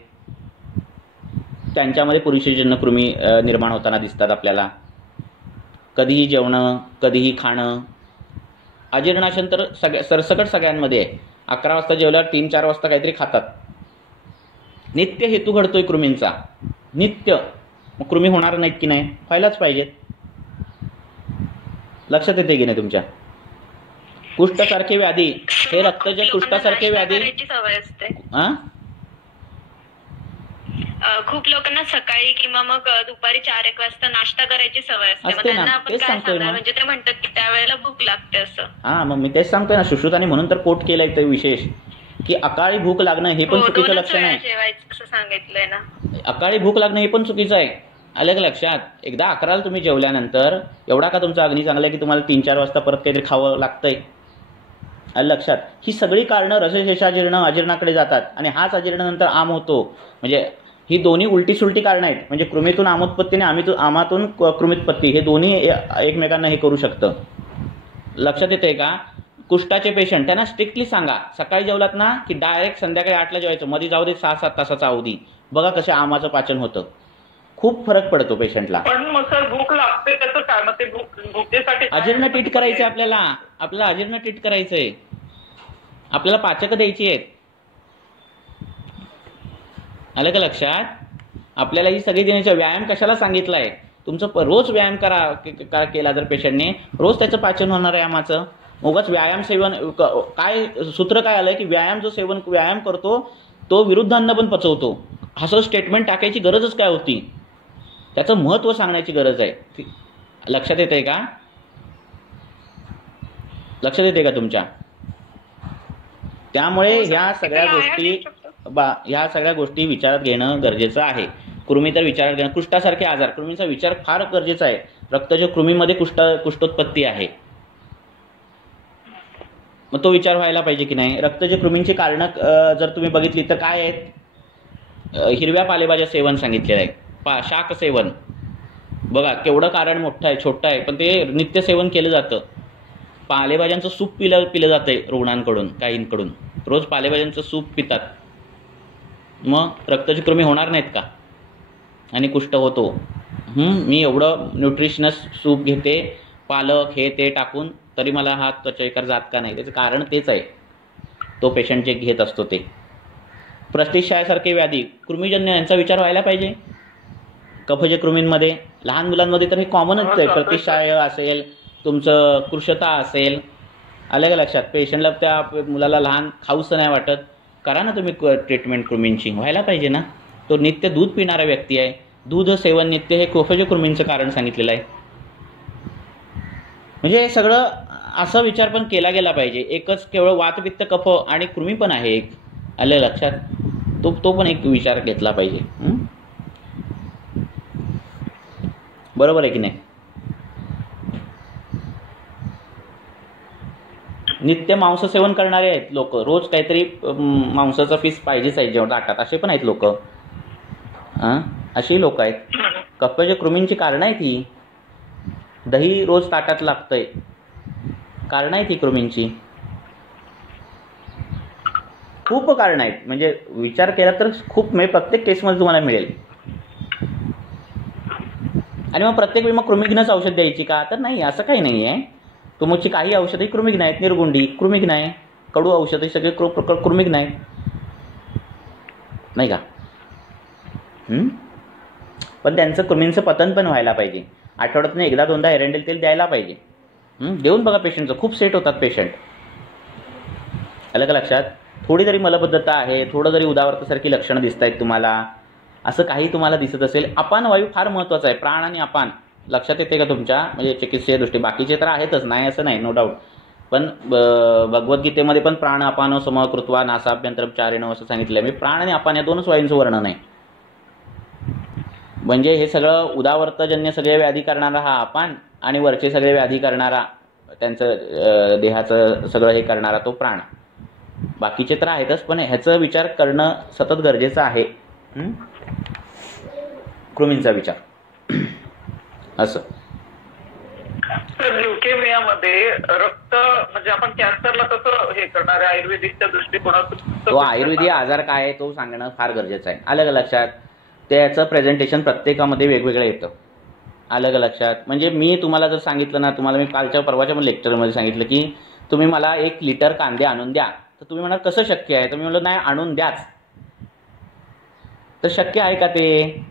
त्यांच्यामध्ये पुरुषजन्य कृमी निर्माण होताना दिसतात आपल्याला. कधीही जेवणं, कधीही खाणं. अजीर्णाशन तर सरसकट सगळ्यांमध्ये आहे. 11 वाजता जेवल्यावर 3-4 वाजता काहीतरी खातात. नित्य हेतू घडतोय कृमींचा, नित्य. मग कृमी होणार नाहीत की नाही? व्हायलाच पाहिजेत. लक्षात येते की नाही तुमच्या? कुष्ठसारखे व्याधी, हे रक्ताच्या कुष्ठासारखे व्याधी. खूप लोकांना सकाळी किंवा मग दुपारी 4-1 वाजता नाश्ता करायची सवय असते. मग त्यांना आपण काय सांगणार? म्हणजे ते म्हणतात की त्यावेळेला भूक लागते असं. हा, मग मी तेच सांगतोय ना, सुश्रुताने म्हणून तर कोट केलंय ते विशेष, की अकाळी भूक लागणं हे पण चुकीचं लक्षण आहे. जेवायचं असं सांगितलंय ना. अकाळी भूक लागणं हे पण चुकीचं आहे. आलं का लक्षात? एकदा 11ला तुम्ही जेवल्यानंतर एवढा का तुमचा अग्नी चांगला आहे की तुम्हाला 3-4 वाजता परत काहीतरी खावं लागतंय? आलं लक्षात? ही सगळी कारणं रसशेषाजीर्ण अजीर्णाकडे जातात आणि हाच अजीर्ण नंतर आम होतो. म्हणजे ही दोन्ही उलटी सुलटी कारणं आहेत. म्हणजे कृमीतून आमोत्पत्ती आणि आमातून कृमित्पत्ती हे दोन्ही एकमेकांना हे करू शकतं. लक्षात येतंय का? कुष्ठाचे पेशंट त्यांना स्ट्रिक्टली सांगा, सकाळी जेवलात ना की डायरेक्ट संध्याकाळी 8ला जेवायचं, मध्ये जाऊ दे 6-7 तासाचा अवधी. बघा कशा आमाचं पाचन होतं. खूप फरक पडतो पेशंटला. पण मग सर भूक लागते त्याचं काय? मग ते भुकेसाठी अजीर्ण ट्रीट करायचंय आपल्याला अजीर्ण ट्रीट करायचंय. आपल्याला पाचक द्यायची आहेत. आलं का लक्षात? आपल्याला ही सगळी देण्याचा व्यायाम कशाला सांगितलाय? तुमचं रोज व्यायाम केला जर पेशंटने, रोज त्याचं पाचन होणार आहे आमाचं. उगाच व्यायाम सेवन काय सूत्र काय आलंय की व्यायाम करतो तो विरुद्ध अन्न पण पचवतो. असं स्टेटमेंट टाकायची गरजच काय होती? त्याचं महत्त्व सांगण्याची गरज आहे. लक्षात येतंय का? लक्षात येते का तुमच्या? त्यामुळे ह्या सगळ्या गोष्टी विचारात घेणं गरजेचं आहे. कृमी तर विचारात घेणं, कुष्ठासारखे आजार, कृमीचा विचार फार गरजेचा आहे. रक्तज कृमीमध्ये कुष्ठोत्पत्ती आहे, मग तो विचार व्हायला पाहिजे की नाही? रक्तज कृमींची कारणं जर तुम्ही बघितली तर काय आहेत? हिरव्या पालेभाज्या सेवन सांगितलेलं आहे. शाक सेवन बघा केवढं कारण मोठं आहे, छोटं आहे, पण ते नित्य सेवन केलं जातं. पालेभाज्यांचं सूप पिलं जातंय रुग्णांकडून, काहींकडून रोज पालेभाज्यांचं सूप पितात. मग रक्तज कृमी होणार नाहीत का? आणि कुष्ठ होतो. मी एवढं न्यूट्रिशनस सूप घेते, पालक हे ते टाकून, तरी मला हा त्वचाविकार जात का नाही? त्याचं कारण तेच आहे. तो पेशंट जे घेत असतो ते. प्रतिक्षयासारखे व्याधी कृमीजन्य यांचा विचार व्हायला पाहिजे. कफज कृमींमध्ये लहान मुलांमध्ये तर हे कॉमनच आहे. प्रतिक्षय असेल, तुमचं कृशता असेल, आलं का लक्षात? पेशंटला त्या मुलाला लहान खाऊसं नाही वाटत, करा ना तुम्ही ट्रीटमेंट. कृमींची व्हायला पाहिजे ना. तो नित्य दूध पिणारा व्यक्ती आहे, दूध सेवन नित्य हे कफज कृमींचं कारण सांगितलेलं आहे. म्हणजे हे सगळं असा विचार पण केला गेला पाहिजे. एकच केवळ वातपित्त कफ आणि कृमी पण आहे एक, आलं लक्षात? तो पण एक विचार घेतला पाहिजे. बरोबर आहे की नाही? नित्य मांस सेवन करणारे आहेत लोक, रोज काहीतरी मांसाचा पीस पाहिजेच आहे जेवण ताटात, असे पण आहेत लोक. अशी लोक आहेत. कफज कृमींची कारणं आहेत ही. दही रोज ताटात लागतंय, कारणं आहेत ही कृमींची. खूप कारणं आहेत. म्हणजे विचार केला तर खूप, म्हणजे प्रत्येक केसमध्ये तुम्हाला मिळेल. आणि मग प्रत्येक वेळी मग कृमिघ्नच औषध द्यायची का? तर नाही, असं काही नाही आहे. तुमची काही औषधही कृमिघ्न आहेत. निर्गुंडी कृमिघ्न आहे, कडू औषधही सगळे कृमिघ्न आहेत, नाही का? पण त्यांचं कृमींचं पतन पण व्हायला पाहिजे. आठवड्यातून एकदा दोनदा एरंडेल तेल द्यायला पाहिजे. देऊन बघा पेशंटचं, खूप सेट होतात पेशंट. आलं का लक्षात? थोडी जरी मलबद्धता आहे, थोडं जरी उदावरतासारखी लक्षणं दिसत आहेत तुम्हाला, असं काही तुम्हाला दिसत असेल, अपान वायू फार महत्त्वाचा आहे. प्राण आणि अपान लक्षात येते का तुमच्या? म्हणजे चिकित्सेच्या दृष्टी बाकीचे तर आहेतच, नाही असं नाही, नो डाऊट. पण भगवद्गीतेमध्ये पण प्राण अपान समकृत्वा नासाभ्यंतरचारेण असं सांगितलं आहे. मी प्राण आणि अपान या दोनच वायूंचं वर्णन आहे. म्हणजे हे सगळं उदावर्तजन्य सगळे व्याधी करणारा हा अपान, आणि वरचे सगळे व्याधी करणारा, त्यांचं देहाचं सगळं हे करणारा तो प्राण. बाकीचे तर आहेतच, पण ह्याचा विचार करणं सतत गरजेचं आहे. कृमींचा विचार असं. तर ल्युकेमियामध्ये रक्त, म्हणजे आपण कॅन्सरला कसं हे करणार आहे आयुर्वेदिकच्या दृष्टिकोनातून? तो आयुर्वेदिक आजार काय आहे तो सांगणं फार गरजेचं आहे. आलं का लक्षात? त्याचं प्रेझेंटेशन प्रत्येकामध्ये वेगवेगळं येतं. आलं का लक्षात? म्हणजे मी तुम्हाला जर सांगितलं ना, तुम्हाला मी कालच्या परवाच्या पण लेक्चरमध्ये सांगितलं की तुम्ही मला 1 लिटर कांदे आणून द्या, तर तुम्ही म्हणाल कसं शक्य आहे? तर मी म्हणलं नाही, आणून द्याच. तर शक्य आहे का? ते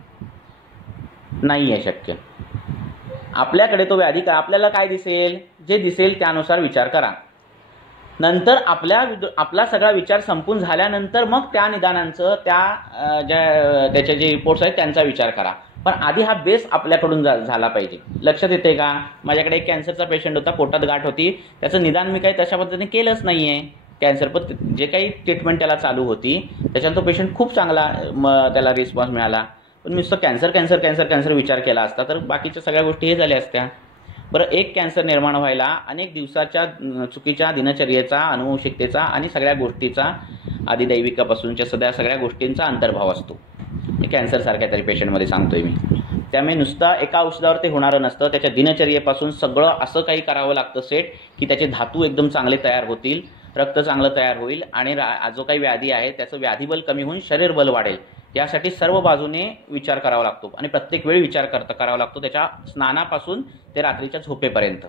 नाही आहे शक्य. आपल्याकडे तो व्याधी का, आपल्याला काय दिसेल, जे दिसेल त्यानुसार विचार करा. नंतर आपला सगळा विचार संपून झाल्यानंतर मग त्या निदानांचं त्याचे जे रिपोर्ट्स आहेत त्यांचा विचार करा. पण आधी हा बेस आपल्याकडून झाला पाहिजे. लक्षात येते का? माझ्याकडे एक कॅन्सरचा पेशंट होता, पोटात गाठ होती, त्याचं निदान मी काही तशा पद्धतीने केलंच नाही आहे. कॅन्सर पण जे काही ट्रीटमेंट त्याला चालू होती त्याच्यात तो पेशंट खूप चांगला त्याला रिस्पॉन्स मिळाला. पण नुसतं कॅन्सर विचार केला असता तर बाकीच्या सगळ्या गोष्टी हे झाल्या असत्या. बरं, एक कॅन्सर निर्माण व्हायला अनेक दिवसाच्या चुकीच्या दिनचर्येचा, अनुवंशिकतेचा आणि सगळ्या गोष्टीचा, आदिदैविकापासूनच्या सगळ्या गोष्टींचा अंतर्भाव असतो. कॅन्सरसारख्या तरी पेशंटमध्ये सांगतोय मी. त्यामुळे नुसता एका औषधावर ते होणारं नसतं. त्याच्या दिनचर्येपासून सगळं असं काही करावं लागतं सेट की त्याचे धातू एकदम चांगले तयार होतील, रक्त चांगलं तयार होईल आणि जो काही व्याधी आहे त्याचं व्याधिबल कमी होऊन शरीर बल वाढेल. यासाठी सर्व बाजूने विचार करावा लागतो आणि प्रत्येक वेळी विचार करावा लागतो. त्याच्या स्नानापासून ते रात्रीच्या झोपेपर्यंत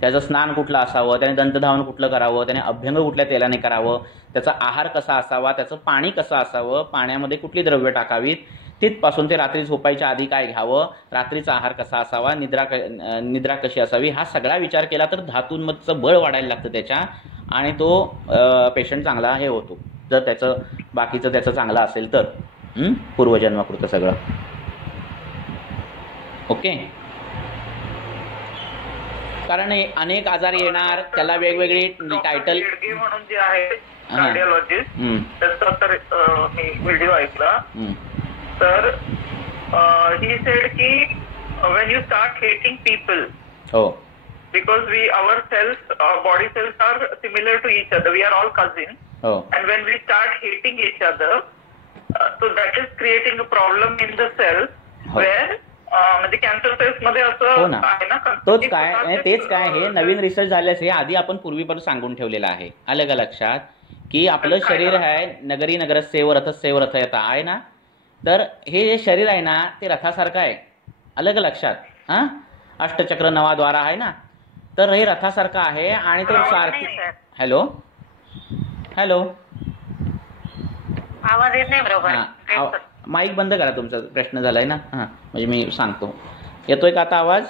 त्याचं स्नान कुठलं असावं, त्याने दंतधावन कुठलं करावं, त्याने अभ्यंग कुठल्या तेलाने करावं, त्याचा आहार कसा असावा, त्याचं पाणी कसं असावं, पाण्यामध्ये कुठली द्रव्य टाकावीत, तिथपासून ते रात्री झोपायच्या आधी काय घ्यावं, रात्रीचा आहार कसा असावा, निद्रा कशी असावी, हा सगळा विचार केला तर धातूंमधचं बळ वाढायला लागतं त्याच्या आणि तो पेशंट चांगला हे होतो. जर त्याचं बाकीचं त्याचं चांगलं असेल तर पूर्वजन्मकृत सगळं. ओके. कारण अनेक आजार येणार, त्याला वेगवेगळी टायटल म्हणून जे आहे कार्डिओलॉजिस्ट, त्याचा तर मी व्हिडिओ ऐकला. तर ही सेड की when you start hating people, because our cells, body cells are similar to each other, we are all cousins, and when we start hating each other, so that is creating a problem in the cells where म्हणजे cancer cells मध्ये असं आहे ना. तेच काय हे नवीन research झाल्यास हे आधी आपण पूर्वीपासून सांगून ठेवलेलं आहे. आलं का लक्षात की आपलं शरीर आहे नगरी नगरस्येव रथस्येव रथयता आहे ना. तर हे जे शरीर आहे ना ते रथासारखं आहे. आलं का लक्षात? अष्टचक्र नवाद्वारा आहे ना. तर हे रथासारखं आहे आणि तो सारखी. हॅलो आवाज येत नाही बरोबर. माईक बंद करा, तुमचा प्रश्न झालाय ना. म्हणजे मी सांगतो. येतोय का आता आवाज?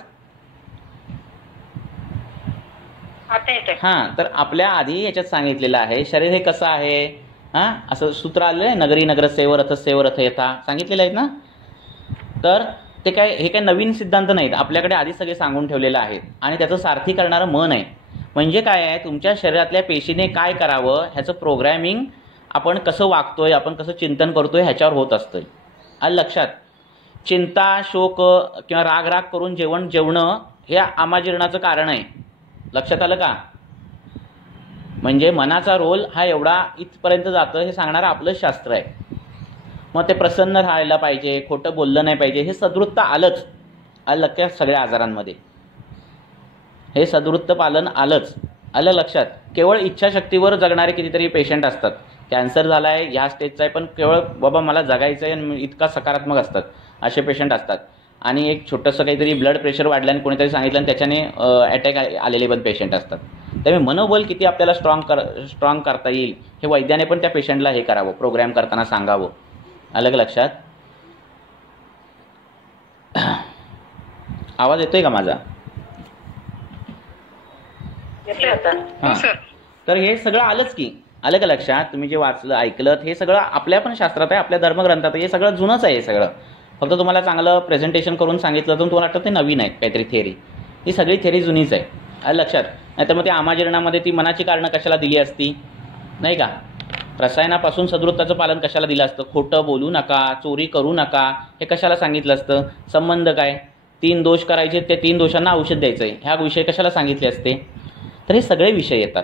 तर आपल्या आधी याच्यात सांगितलेलं आहे शरीर हे कसं आहे. असं सूत्र आलेलं आहे, नगरी नगरस्येव रथस्येव रथयता सांगितलेलं आहे ना. तर ते काय हे काय नवीन सिद्धांत नाहीत, आपल्याकडे आधी सगळे सांगून ठेवलेलं आहे आणि त्याचं सारथी करणारं मन आहे. म्हणजे काय आहे, तुमच्या शरीरातल्या पेशीने काय करावं ह्याचं प्रोग्रॅमिंग आपण कसं वागतोय, आपण कसं चिंतन करतोय ह्याच्यावर होत असतं. आलं लक्षात? चिंता, शोक किंवा राग करून जेवणं हे आमाजीर्णाचं कारण आहे. लक्षात आलं का? म्हणजे मनाचा रोल हा एवढा इथपर्यंत जातं हे सांगणारं आपलं शास्त्र आहे. मग ते प्रसन्न राहायला पाहिजे, खोटं बोललं नाही पाहिजे, हे सदवृत्त आलंच. आलं लक्षात? सगळ्या आजारांमध्ये हे सदवृत्त पालन आलंच. आलं लक्षात? केवळ इच्छाशक्तीवर जगणारे कितीतरी पेशंट असतात. कॅन्सर झाला आहे, ह्या स्टेजचा आहे, पण केवळ बाबा मला जगायचं आहे आणि इतका सकारात्मक असतात असे पेशंट असतात. आणि एक छोटंसं काहीतरी ब्लड प्रेशर वाढल्याने कोणीतरी सांगितलं आणि त्याच्याने अटॅक आलेले पण पेशंट असतात. त्यामुळे मनोबल किती आपल्याला स्ट्रॉंग करता येईल हे वैद्याने पण त्या पेशंटला हे करावं, प्रोग्रॅम करताना सांगावं. अलग लक्षात? आवाज येतोय का माझा? तर हे सगळं आलंच की. आलं का लक्षात? तुम्ही जे वाचलं ऐकलं हे सगळं आपल्या पण शास्त्रात आहे, आपल्या धर्मग्रंथात हे सगळं जुनंच आहे. हे सगळं फक्त तुम्हाला चांगलं प्रेझेंटेशन करून सांगितलं तर तुम्हाला वाटतं ते नवीन आहे काहीतरी थेअरी. ही सगळी थेअरी जुनीच आहे. आलं लक्षात? नाही तर मग ते आमाजीर्णामध्ये ती मनाची कारणं कशाला दिली असती नाही का? रसायनापासून सदवृत्ताचं पालन कशाला दिलं असतं? खोटं बोलू नका, चोरी करू नका हे कशाला सांगितलं असतं? संबंध काय? 3 दोष करायचे, ते 3 दोषांना औषध द्यायचं आहे ह्या विषय कशाला सांगितले असते? तर हे सगळे विषय येतात.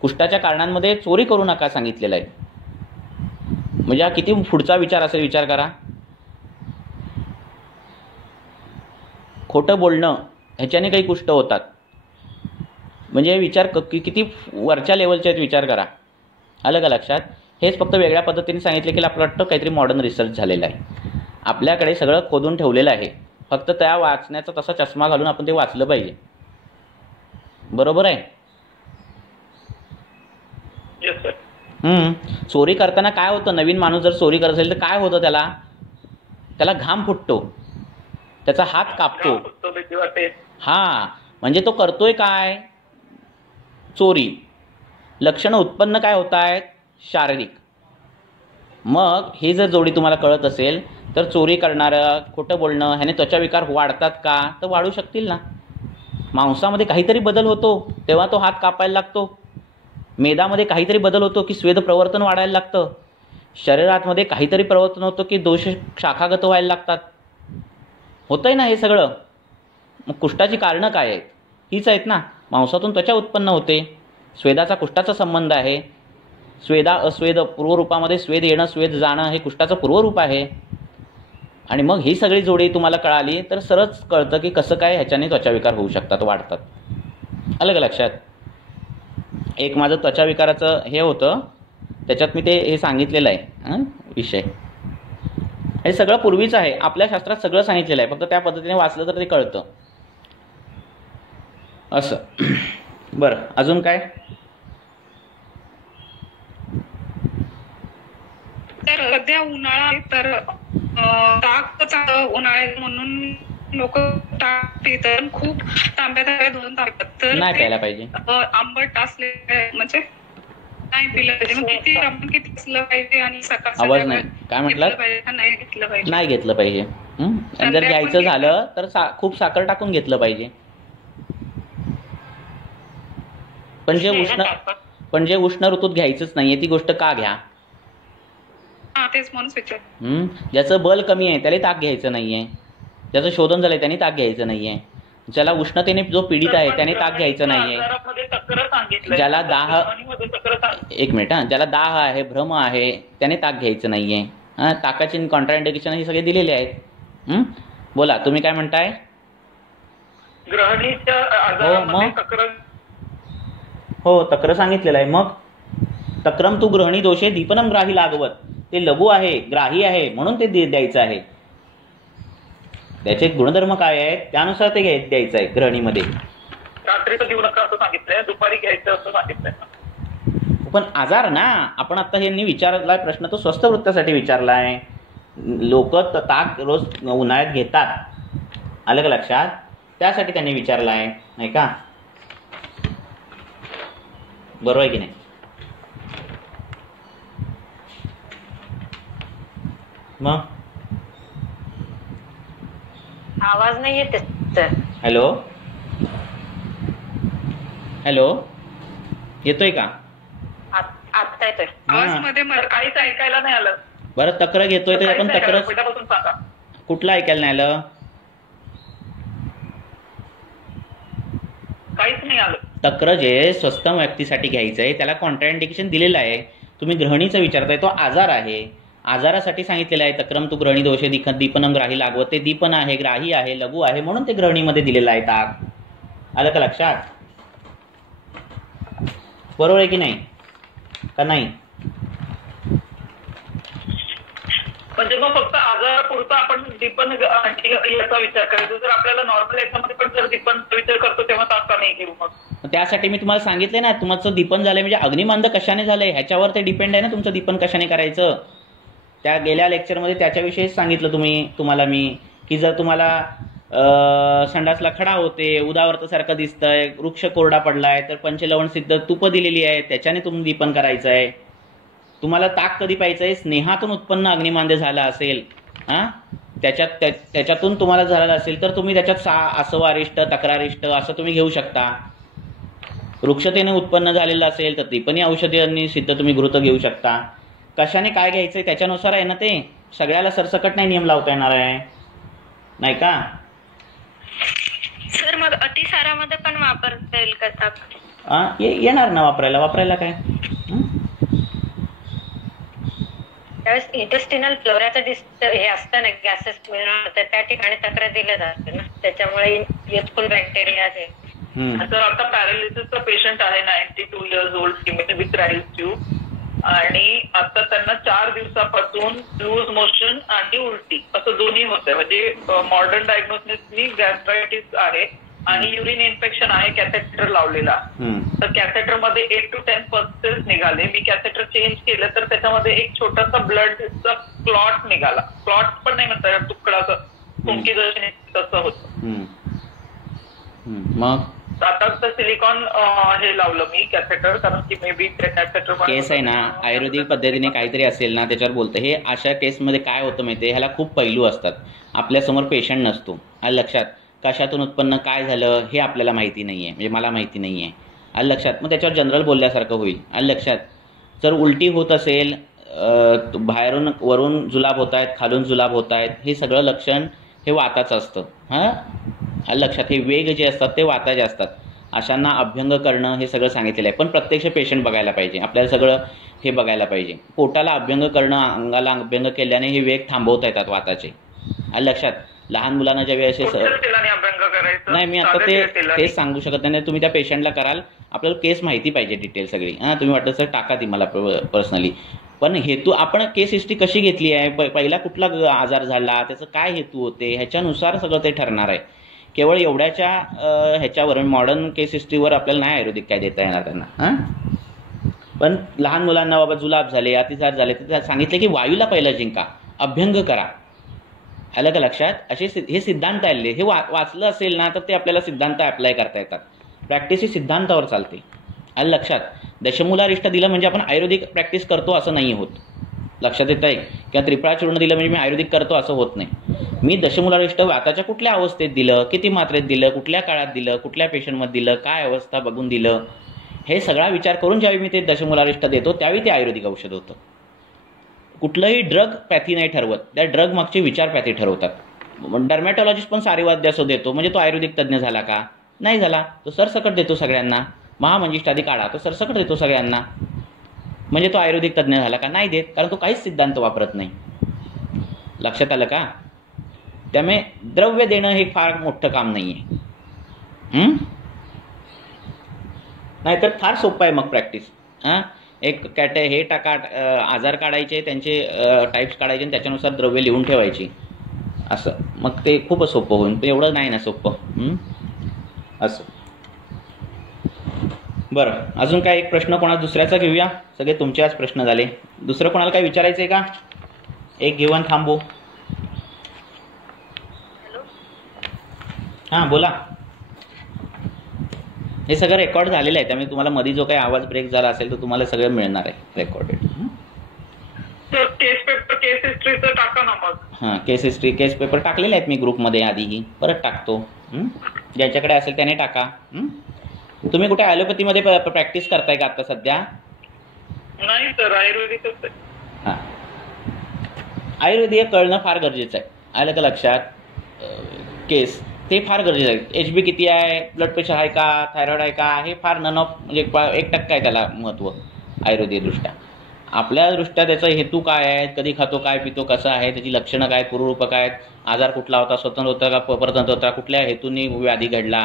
कुष्ठाच्या कारणांमध्ये चोरी करू नका सांगितलेलं आहे. म्हणजे हा किती पुढचा विचार असेल विचार करा. खोटं बोलणं ह्याच्याने काही कुष्ठ होतात. म्हणजे विचार किती वरच्या लेवलचे आहेत विचार करा. आलं का लक्षात? हेच फक्त वेगळ्या पद्धतीने सांगितले की आपलं वाटतं काहीतरी मॉडर्न रिसर्च झालेला आहे. आपल्याकडे सगळं खोदून ठेवलेलं आहे. फक्त त्या वाचण्याचा तसा चष्मा घालून आपण ते वाचलं पाहिजे. बरोबर आहे? चोरी करताना काय होतं? नवीन माणूस जर चोरी करत असेल तर काय होतं? त्याला घाम फुटतो, त्याचा हात कापतो. म्हणजे तो करतोय काय? चोरी. लक्षणं उत्पन्न काय होत आहेत? शारीरिक. मग ही जर जोडी तुम्हाला कळत असेल तर चोरी करणारं, खोटं बोलणं ह्याने त्वचाविकार वाढतात का? तर वाढू शकतील ना. मांसामध्ये काहीतरी बदल होतो तेव्हा तो हात कापायला लागतो. मेदामध्ये काहीतरी बदल होतो की स्वेद प्रवर्तन वाढायला लागतं. शरीरामध्ये काहीतरी प्रवर्तन होतं की दोष शाखागत व्हायला लागतात. होतंय ना हे सगळं. मग कुष्ठाची कारणं काय आहेत? हीच आहेत ना. मांसातून त्वचा उत्पन्न होते. स्वेदाचा कुष्ठाचा संबंध आहे. स्वेदा अस्वेद पूर्वरूपामध्ये स्वेद येणं स्वेद जाणं हे कुष्ठाचं पूर्वरूप आहे. आणि मग ही सगळी जोडी तुम्हाला कळाली तर सरच कळतं की कसं काय ह्याच्याने त्वचाविकार होऊ शकतात, वाढतात. आलं का लक्षात? एक माझं त्वचाविकाराचं हे होतं, त्याच्यात मी ते हे सांगितलेलं आहे विषय. हे सगळं पूर्वीच आहे, आपल्या शास्त्रात सगळं सांगितलेलं आहे, फक्त त्या पद्धतीने वाचलं तर ते कळतं असं. बरं, अजून काय? तर सध्या उन्हाळा आहे तर ताकच उन्हाळ्यात म्हणून लोक ताक पितात. खूप तांब्या धुवून ताकतात. तर नाही प्यायला पाहिजे. आंबट असले म्हणजे नाही पिलं पाहिजे. किती आपण किती असलं पाहिजे आणि सकाळ आवाज नाही. काय म्हटलं? नाही घेतलं पाहिजे. नाही घेतलं पाहिजे. आणि जर घ्यायचं झालं तर खूप साखर टाकून घेतलं पाहिजे. पण जे उष्ण ऋतूत घ्यायचंच नाहीये ती गोष्ट का घ्या? तेच म्हणून विचार. ज्याचं बल कमी आहे त्याला ताक घ्यायचं नाहीये. ज्याचं शोधन झालंय त्याने ताक घ्यायचं नाहीये. ज्याला उष्णतेने जो पीडित आहे त्याने ताक घ्यायचं नाहीये. ज्याला दाह, एक मिनिट ज्याला दाह आहे, भ्रम आहे त्याने ताक घ्यायचं नाहीये. ताकाची कॉन्ट्राइंडिकेशन हे सगळे दिलेले आहेत. बोला, तुम्ही काय म्हणताय? हो, तक्र सांगितलेलं आहे. मग तक्रम तू ग्रहणी दोषे दीपनम ग्राही लागवत. ते लघु आहे, ग्राही आहे म्हणून ते द्यायचं आहे. त्याचे गुणधर्म काय आहेत त्यानुसार ते द्यायचं आहे. ग्रहणीमध्ये रात्रीचं घेऊ नका असं सांगितलंय, दुपारी घ्यायचं असं सांगितलंय. पण आजार ना, आपण आता यांनी विचारलाय प्रश्न तो स्वस्थ वृत्तासाठी विचारलाय. लोक ताक रोज उन्हाळ्यात घेतात, आलं का लक्षात? त्यासाठी त्यांनी विचारलाय, नाही का? बरोबर आहे की नाही? मग आवाज नाही येत. हॅलो हॅलो, येतोय का? आता येतोय. आवाज मध्ये काहीच ऐकायला नाही आलं. बरं, तक्र घेतोय तर आपण तक्र सांगा. कुठलं ऐकायला नाही आलं? काहीच नाही आलं. तक्र जे स्वस्थ व्यक्तीसाठी घ्यायचं आहे त्याला कॉन्ट्राइंडिकेशन दिलेलं आहे. तुम्ही ग्रहणीचं विचारताय, तो आजार आहे. आजारासाठी सांगितलेलं आहे तक्रम तू ग्रहणी दोषे दीपनम ग्राही लागवत. ते दीपन आहे, ग्राही आहे, लघु आहे म्हणून ते ग्रहणीमध्ये दिलेलं आहे ताक. आलं का लक्षात? बरोबर आहे की नाही? का नाही? म्हणजे मग फक्त आजारापुरता आपण दीपन याचा विचार करायचा. जर आपल्याला नॉर्मल याच्यामध्ये पण जर दीपनचा विचार करतो तेव्हा ताक का नाही घेऊ? मग त्यासाठी मी तुम्हाला सांगितले ना, तुमचं दीपन झालंय म्हणजे अग्निमांद कशाने झालंय ह्याच्यावर ते डिपेंड आहे ना तुमचं दीपन कशाने करायचं. त्या गेल्या लेक्चरमध्ये त्याच्याविषयीच सांगितलं तुम्हाला मी की जर तुम्हाला संडासला खडा होते, उदावर्तासारखं दिसतंय, वृक्ष कोरडा पडलाय तर पंचलवण सिद्ध तूप दिलेली आहे त्याच्याने तुम्ही दीपन करायचं आहे. तुम्हाला ताक कधी प्यायचंय? स्नेहातून उत्पन्न अग्निमांद्य झालं असेल, त्याच्यातून तुम्हाला झालेलं असेल तर तुम्ही त्याच्यात असवारिष्ट, तक्रारिष्ट असं तुम्ही घेऊ शकता. वृक्षतेने उत्पन्न झालेलं असेल तर ती पण औषधांनी सिद्ध तुम्ही घृत घेऊ शकता. कशाने काय घ्यायचंय त्याच्यानुसार आहे ना. ते सगळ्याला सरसकट नाही नियम लावता येणार आहे, नाही का? सर मग अतिसारामध्ये पण वापरता येईल का ताक? येणार ना वापरायला काय? त्यावेळेस इंटेस्टिनल फ्लोराचं हे असतं ना, गॅसेस तर त्या ठिकाणी तक्रार दिल्या जाते ना, त्याच्यामुळे युजफुल बॅक्टेरिया आहे. तर आता पॅरालिसिसचा पेशंट आहे 92 years old with rice tube आणि आता त्यांना 4 दिवसापासून लूज मोशन आणि उलटी असं दोन्ही होतंय. म्हणजे मॉडर्न डायग्नोसिसनी गॅस्ट्रायटिस आहे आणि युरिन इन्फेक्शन आहे. कॅथेटर लावलेला, तर कॅथेटर मध्ये 8 to 10 पल्सेस निघाले. मी कॅथेटर चेंज केलं तर त्याच्यामध्ये एक छोटासा ब्लडचा क्लॉट निघाला. क्लॉट पण नाही म्हणता, तुकडा कुंकी जशी तसं होतं. मग आता सिलिकॉन हे लावलं मी कॅथेटर, कारण की मे बी त्या कॅथेटर केस आहे ना आयुर्वेदिक पद्धतीने काहीतरी असेल ना त्याच्यावर बोलतं. हे अशा केसमध्ये काय होतं माहिती आहे, ह्याला खूप पैलू असतात. आपल्यासमोर पेशंट नसतो, आलं लक्षात. कशातून उत्पन्न काय झालं हे आपल्याला माहिती नाही आहे, म्हणजे मला माहिती नाही आहे, आलं लक्षात. मग त्याच्यावर जनरल बोलल्यासारखं होईल, आलं लक्षात. जर उलटी होत असेल, बाहेरून वरून जुलाब होत आहेत, खालून जुलाब होत आहेत, हे सगळं लक्षण हे वाताचं असतं. आलं लक्षात. हे वेग जे असतात ते वाताचे असतात. अशांना अभ्यंग करणं हे सगळं सांगितलेलं आहे. पण प्रत्यक्ष पेशंट बघायला पाहिजे, आपल्याला सगळं हे बघायला पाहिजे. पोटाला अभ्यंग करणं, अंगाला अभ्यंग केल्याने हे वेग थांबवता येतात वाताचे, आलं लक्षात. लहान मुलांना ज्यावेळी असे नाही, मी आता तेच सांगू शकत नाही, तुम्ही त्या पेशंटला कराल. आपल्याला केस माहिती पाहिजे डिटेल सगळी. तुम्ही वाटलं सर टाका ती मला पर्सनली. पण हेतू आपण केस हिस्ट्री कशी घेतली आहे, पहिला कुठला आजार झाला, त्याचं काय हेतू होते, ह्याच्यानुसार सगळं ते ठरणार आहे. केवळ एवढ्याच्या ह्याच्यावर मॉडर्न केस हिस्ट्रीवर आपल्याला नाही आयुर्वेदिक काय देता येणार त्यांना. पण लहान मुलांना बाबा जुलाब झाले, अतिसार झाले, तर सांगितले की वायूला पहिलं जिंका, अभ्यंग करा, आलं का लक्षात. असे हे सिद्धांत आले. हे वाचलं असेल ना तर ते आपल्याला सिद्धांत अप्लाय करता येतात. प्रॅक्टिस ही सिद्धांतावर चालते, आलं लक्षात. दशमूलारिष्ट दिलं म्हणजे आपण आयुर्वेदिक प्रॅक्टिस करतो असं नाही होत, लक्षात येत आहे. किंवा त्रिफळा चूर्ण दिलं म्हणजे मी आयुर्वेदिक करतो असं होत नाही. मी दशमूलारिष्ट वाताच्या कुठल्या अवस्थेत दिलं, किती मात्रेत दिलं, कुठल्या काळात दिलं, कुठल्या पेशंटमध्ये दिलं, काय अवस्था बघून दिलं, हे सगळा विचार करून ज्यावेळी मी ते दशमूलारिष्ट देतो त्यावेळी ते आयुर्वेदिक औषध होतं. कुठलंही ड्रग पॅथी नाही ठरवत, त्या ड्रग मागचे विचार पॅथी ठरवतात. डर्मॅटॉलॉजिस्ट पण सारेवाद्य असं देतो म्हणजे तो आयुर्वेदिक तज्ज्ञ झाला का, नाही झाला. तो सरसकट देतो सगळ्यांना. महामंजिष्ठादी काढा, तो सरसकट देतो सगळ्यांना, म्हणजे तो आयुर्वेदिक तज्ज्ञ झाला का, नाही देत, कारण तो काहीच सिद्धांत वापरत नाही, लक्षात आलं का. त्यामुळे द्रव्य देणं हे फार मोठं काम नाही आहे. नाहीतर फार सोपं आहे मग प्रॅक्टिस. एक हे टाका, आजार काढायचे, त्यांचे टाईप्स काढायचे आणि त्याच्यानुसार द्रव्य लिहून ठेवायची, असं मग ते खूपच सोपं होईल. पण एवढं नाही ना सोपं. असं बरं. अजून काय एक प्रश्न कोणा दुसऱ्याचा घेऊया, सगळे तुमचे आज प्रश्न झाले. दुसरं कोणाला काय विचारायचं आहे का, एक घेऊन थांबू. हां बोला. हे सगळं रेकॉर्ड झालेलं आहे, त्यामुळे तुम्हाला मध्ये जो काही आवाज ब्रेक झाला असेल तर तुम्हाला सगळं मिळणार आहे रेकॉर्डेड. केस हिस्ट्रीचं टाका ना मग. हां केस हिस्ट्री, केस पेपर टाकलेले आहेत मी ग्रुपमध्ये आधीही, परत टाकतो. ज्याच्याकडे असेल त्याने टाका. तुम्ही कुठे ॲलोपॅथीमध्ये प्रॅक्टिस करताय का आता सध्या? नाही सर, आयुर्वेदिकच आहे. हां आयुर्वेदिक कळणं फार गरजेचं आहे, आलं का लक्षात. केस ते फार गरजेचं आहे. HB किती आहे, ब्लड प्रेशर आहे का, थायरॉइड आहे का, हे फार नन ऑफ म्हणजे 1% आहे त्याला महत्त्व आयुर्वेदिक दृष्ट्या. आपल्या दृष्ट्या त्याचा हेतू काय आहे, कधी खातो, काय पितो, कसं आहे, त्याची लक्षणं काय, पूर्वरूप काय, आजार कुठला होता, स्वतंत्र होता का परतंत्र होता, कुठल्या हेतूने व्याधी घडला,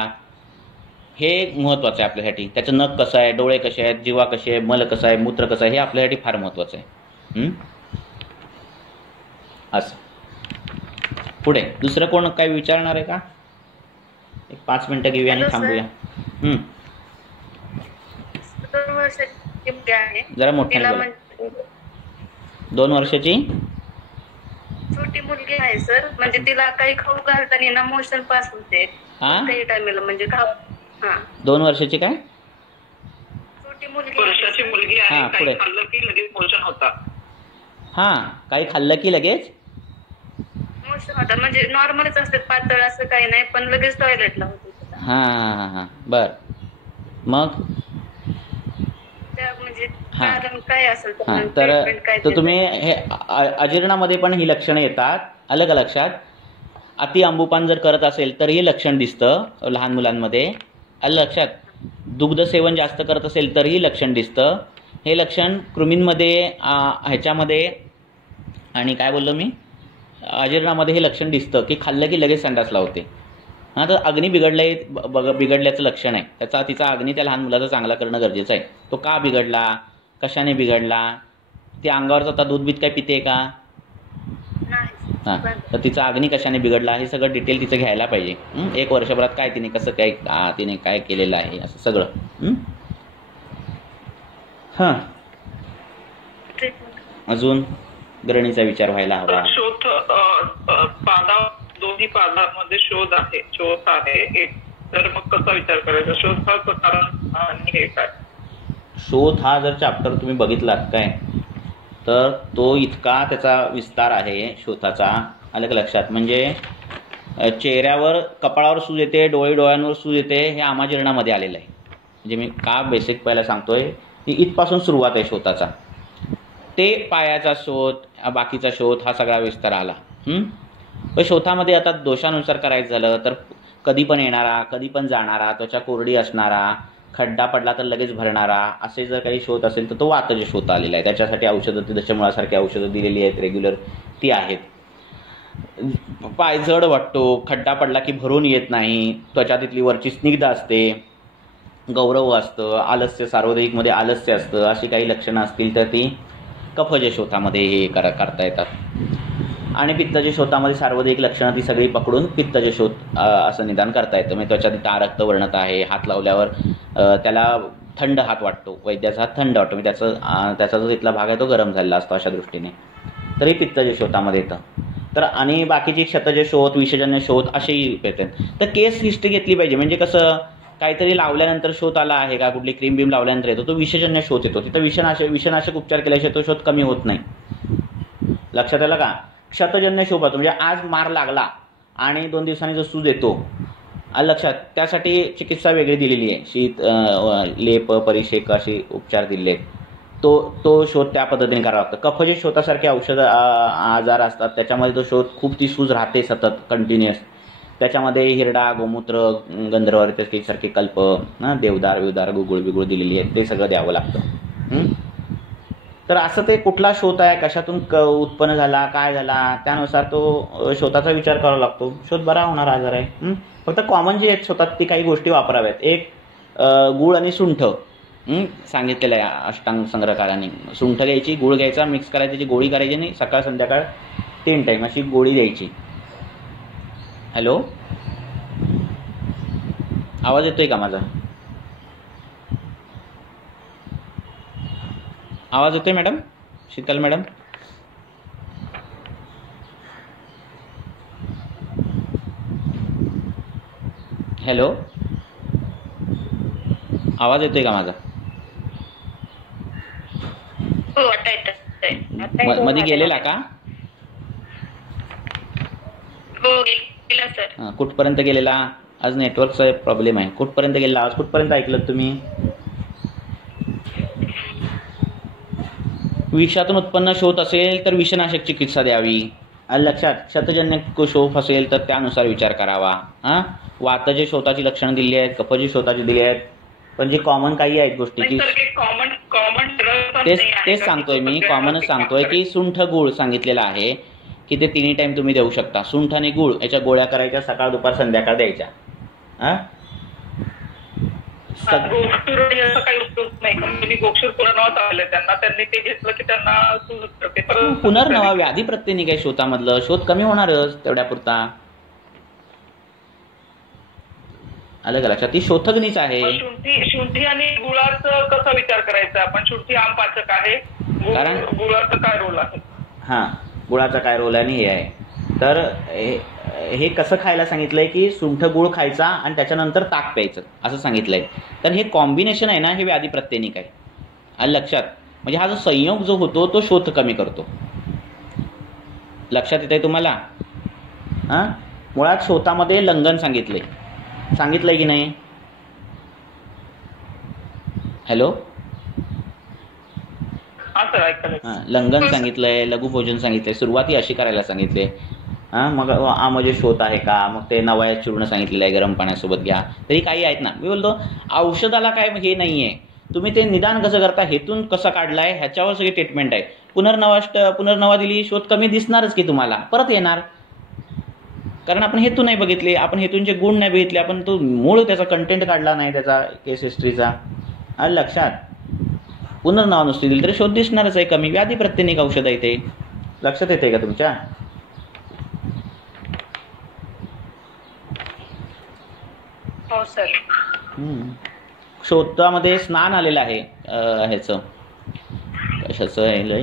हे महत्त्वाचं आहे आपल्यासाठी. त्याचं नख कसं आहे, डोळे कसे आहेत, जीवा कसे आहे, मल कसं आहे, मूत्र कसं आहे, हे आपल्यासाठी फार महत्त्वाचं आहे. असं पुढे दुसरं कोण काही विचारणार आहे का? एक 5 मिनिटं घेऊया आणि थांबूया. जरा मोठ्या. 2 वर्षाची छोटी मुलगी आहे सर, म्हणजे तिला काही खाऊ घालताना मोशन पास होते काही टायमाला, म्हणजे खाऊ. 2 वर्षाची काय छोटी मुलगी, वर्षाची मुलगी आहे, काही खाल्लं की लगेच मोशन होता. काही खाल्लं की लगेच मोशन होतात, म्हणजे नॉर्मलच असतात, पातळ असं काही नाही, पण लगेच टॉयलेटला होते. बर. मग म्हणजे कारण काय असेल तर तुम्ही हे अजीर्णामध्ये पण ही लक्षणं येतात, आलं का लक्षात. अति आंबूपान जर करत असेल तर हे लक्षण दिसतं लहान मुलांमध्ये, आलं लक्षात. दुग्ध सेवन जास्त करत असेल तरीही लक्षण दिसतं. हे लक्षण कृमींमध्ये, ह्याच्यामध्ये आणि काय बोललो मी, अजीर्णामध्ये हे लक्षण दिसतं की खाल्लं की लगेच संडास लावते. तर अग्नी बिघडल्याचं लक्षण आहे. तिचा अग्नी त्या लहान मुलाचा चांगला करणं गरजेचं आहे. तो का बिघडला, कशाने बिघडला, ती अंगावरचं आता दूध बीत काय पिते का, तर तिचा अग्नी कशाने बिघडला, हे सगळं डिटेल तिचं घ्यायला पाहिजे. 1 वर्षभरात काय तिने कसं काय, तिने काय केलेलं आहे, असं सगळं. अजून गरणीचा विचार व्हायला हवा. दोन्ही पादांमध्ये शोध आहे. तर मग कसा विचार करायचा? शोधाचं कारण आणि हे काय? शोध हा जर चॅप्टर तुम्ही बघितलात काय, तर तो इतका त्याचा विस्तार आहे शोधाचा, अलग लक्षात. म्हणजे चेहऱ्यावर कपाळावर सूज येते, डोळ्यांवर सूज येते, हे आमाजीर्णामध्ये आलेलं आहे. म्हणजे मी का बेसिक पहिला सांगतोय की इथपासून सुरुवात आहे शोधाचा. ते पायाचा शोध, बाकीचा शोध, हा सगळा विस्तार आला. पण शोधामध्ये आता दोषानुसार करायचं झालं तर कधी पण येणारा, कधी पण जाणारा, त्वचा कोरडी असणारा, खड्डा पडला तर लगेच भरणारा, असे जर काही शोध असेल तर तो वातज शोध आलेला आहे. त्याच्यासाठी औषधं, ती दशमुळासारखी औषधं दिलेली आहेत रेग्युलर, ती आहेत. पाय जड वाटतो, खड्डा पडला की भरून येत नाही, त्वचा तिथली वरची स्निग्ध असते, गौरव असतं, आलस्य, सार्वजनिकमध्ये आलस्य असतं, अशी काही लक्षणं असतील तर ती कफज शोथामध्ये हे करता येतात. आणि पित्तज शोथामध्ये सार्वजनिक लक्षणं ती सगळी पकडून पित्तज शोथ असं निदान करता येतं. म्हणजे त्वचा तिथं रक्तवर्णता आहे, हात लावल्यावर त्याला थंड हात वाटतो, वैद्याचा हात थंड वाटतो, म्हणजे त्याचा जो तिथला भाग आहे तो गरम झालेला असतो अशा दृष्टीने, तरी पित्तज शोथामध्ये येतं. तर आणि बाकीची क्षतज शोथ, विषजन्य शोथ असेही येतात. तर केस हिस्ट्री घेतली पाहिजे. म्हणजे कसं, काहीतरी लावल्यानंतर शोथ आला आहे का, कुठली क्रीम बीम लावल्यानंतर येतो, तो विषजन्य शोथ येतो. तिथं विषनाशक उपचार केल्याशिवाय तो शोथ कमी होत नाही. लक्षात आलं का? क्षतजन्य शोथ होतो म्हणजे आज मार लागला आणि 2 दिवसांनी जो सूज येतो, लक्षात, त्यासाठी चिकित्सा वेगळी दिलेली आहे. शीत, लेप, परिषेक असे उपचार दिलेले आहेत. तो शोध त्या पद्धतीने करावा लागतो. कफज शोथासारखे औषध आजार असतात, त्याच्यामध्ये तो शोध खूप ती सूज राहते सतत कंटिन्युअस. त्याच्यामध्ये हिरडा, गोमूत्र, गंधर्व सारखे कल्प, देवदार विवदार, गुगुळ बिगुळ दिलेली आहेत, ते सगळं द्यावं लागतं. तर असं ते कुठला शोध आहे, कशातून उत्पन्न झाला, काय झाला, त्यानुसार तो शोधाचा विचार करावा लागतो. शोध बरा होणार आजार आहे. फक्त कॉमन जे आहेत शोधात ती काही गोष्टी वापराव्यात. एक, गूळ आणि सुंठ सांगितलेलं आहे अष्टांग संग्रहकारांनी. सुंठ घ्यायची, गूळ घ्यायचा, मिक्स करायची, त्याची गोळी करायची नाही, सकाळ संध्याकाळ 3 टाईम अशी गोळी द्यायची. हॅलो, आवाज येतोय का माझा? आवाज येतोय मॅडम, शीतल मॅडम? हॅलो, आवाज येतोय का माझा? मध्ये गेलेला का? हो गेला सर. कुठपर्यंत गेलेला? आज नेटवर्कचा प्रॉब्लेम आहे. कुठपर्यंत गेलेला आवाज? कुठपर्यंत ऐकलं तुम्ही? विषातून उत्पन्न शोथ असेल तर विषनाशक चिकित्सा द्यावी. लक्षात. क्षतजन्य शोथ असेल तर त्यानुसार विचार करावा. वातज शोथाची लक्षणं दिली आहेत, कफजी शोथाची दिली आहेत, पण जे कॉमन काही आहेत गोष्टी की तेच सांगतोय मी, कॉमनच सांगतोय की सुंठ गूळ सांगितलेला आहे की ते 3 टाईम तुम्ही देऊ शकता. सुंठ आणि गूळ याच्या गोळ्या करायच्या, सकाळ दुपार संध्याकाळ द्यायच्या. पुनर्नवा व्याधी प्रत्यय निघाय शोथामधलं, शोध कमी होणारच तेवढ्यापुरता. अलग लक्षात, ती शोथग्नीच आहे. शुंठी आणि गुळाचा कसा विचार करायचा आपण? शुंठी आम पाचक आहे, कारण गुळाचा काय रोल आहे? गुळाचा काय रोल आहे आणि हे आहे. तर हे कसं खायला सांगितलंय की सुंठ गुळ खायचा आणि त्याच्यानंतर ताक प्यायचं असं सांगितलंय. तर हे कॉम्बिनेशन आहे ना, हे व्याधी प्रत्ययनिक आहे. आणि लक्षात, म्हणजे हा जो संयोग जो होतो तो शोथ कमी करतो. लक्षात येत आहे तुम्हाला? मुळात शोथामध्ये लंघन सांगितलंय की नाही? हॅलो, लंघन सांगितलंय, लघुभोजन सांगितलंय, सुरुवाती अशी करायला सांगितले. मग आमजे शोथ आहे का? मग ते नवयात चूर्ण सांगितलेलं आहे, गरम पाण्यासोबत घ्या. तरी काही आहेत ना. मी बोलतो औषधाला काय हे नाहीये, तुम्ही ते निदान कसं करता, हेतून कसं काढलाय ह्याच्यावर सगळी ट्रीटमेंट आहे. पुनर्नवा दिली, शोध कमी दिसणारच की तुम्हाला, परत येणार. कारण आपण हेतू नाही बघितले, आपण हेतूंचे गुण नाही बघितले, आपण तो मूळ त्याचा कंटेंट काढला नाही त्याचा केस हिस्ट्रीचा. लक्षात. पुनर्नवा नुसती दिली तरी शोध दिसणारच आहे कमी. व्याधी प्रत्येक औषध आहे ते. लक्षात येते का तुमच्या? हो सर. शोधामध्ये स्नान आलेलं आहे ह्याचं, कशाचं आहे,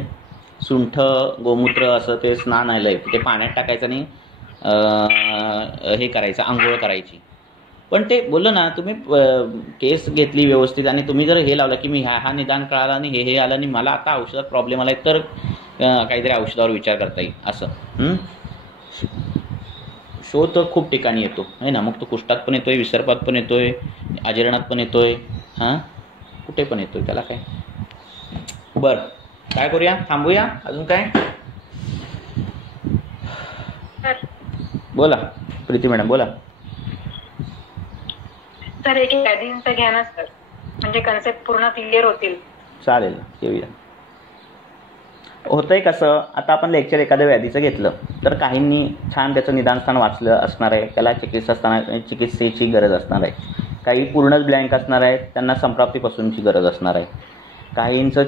सुंठ गोमूत्र असं ते स्नान आलंय. ते पाण्यात टाकायचं आणि हे करायचं, आंघोळ करायची. पण ते बोललो ना, तुम्ही केस घेतली व्यवस्थित आणि तुम्ही जर हे लावलं की मी हा निदान कळाला आणि हे आलं आणि मला आता औषधात प्रॉब्लेम आला तर काहीतरी औषधावर विचार करता येईल असं. शो तर खूप ठिकाणी येतो आहे ना, मग तो कुष्ठात पण येतोय, विसर्पात पण येतोय, अजीर्णात पण येतोय, कुठे पण येतोय, त्याला काय. बरं, काय करूया, थांबूया, अजून काय. बोला प्रीती मॅडम, बोला. सर एक व्याधींचं घ्या ना सर, म्हणजे कन्सेप्ट पूर्ण क्लिअर होतील. चालेल ना, येऊया. होतंय कसं, आता आपण लेक्चर एखाद्या व्याधीचं घेतलं तर काहींनी छान त्याचं निदानस्थान वाचलं असणार आहे, त्याला चिकित्सेची गरज असणार आहे. काही पूर्णच ब्लँक असणार आहेत, त्यांना संप्राप्तीपासूनची गरज असणार आहे. काहींचं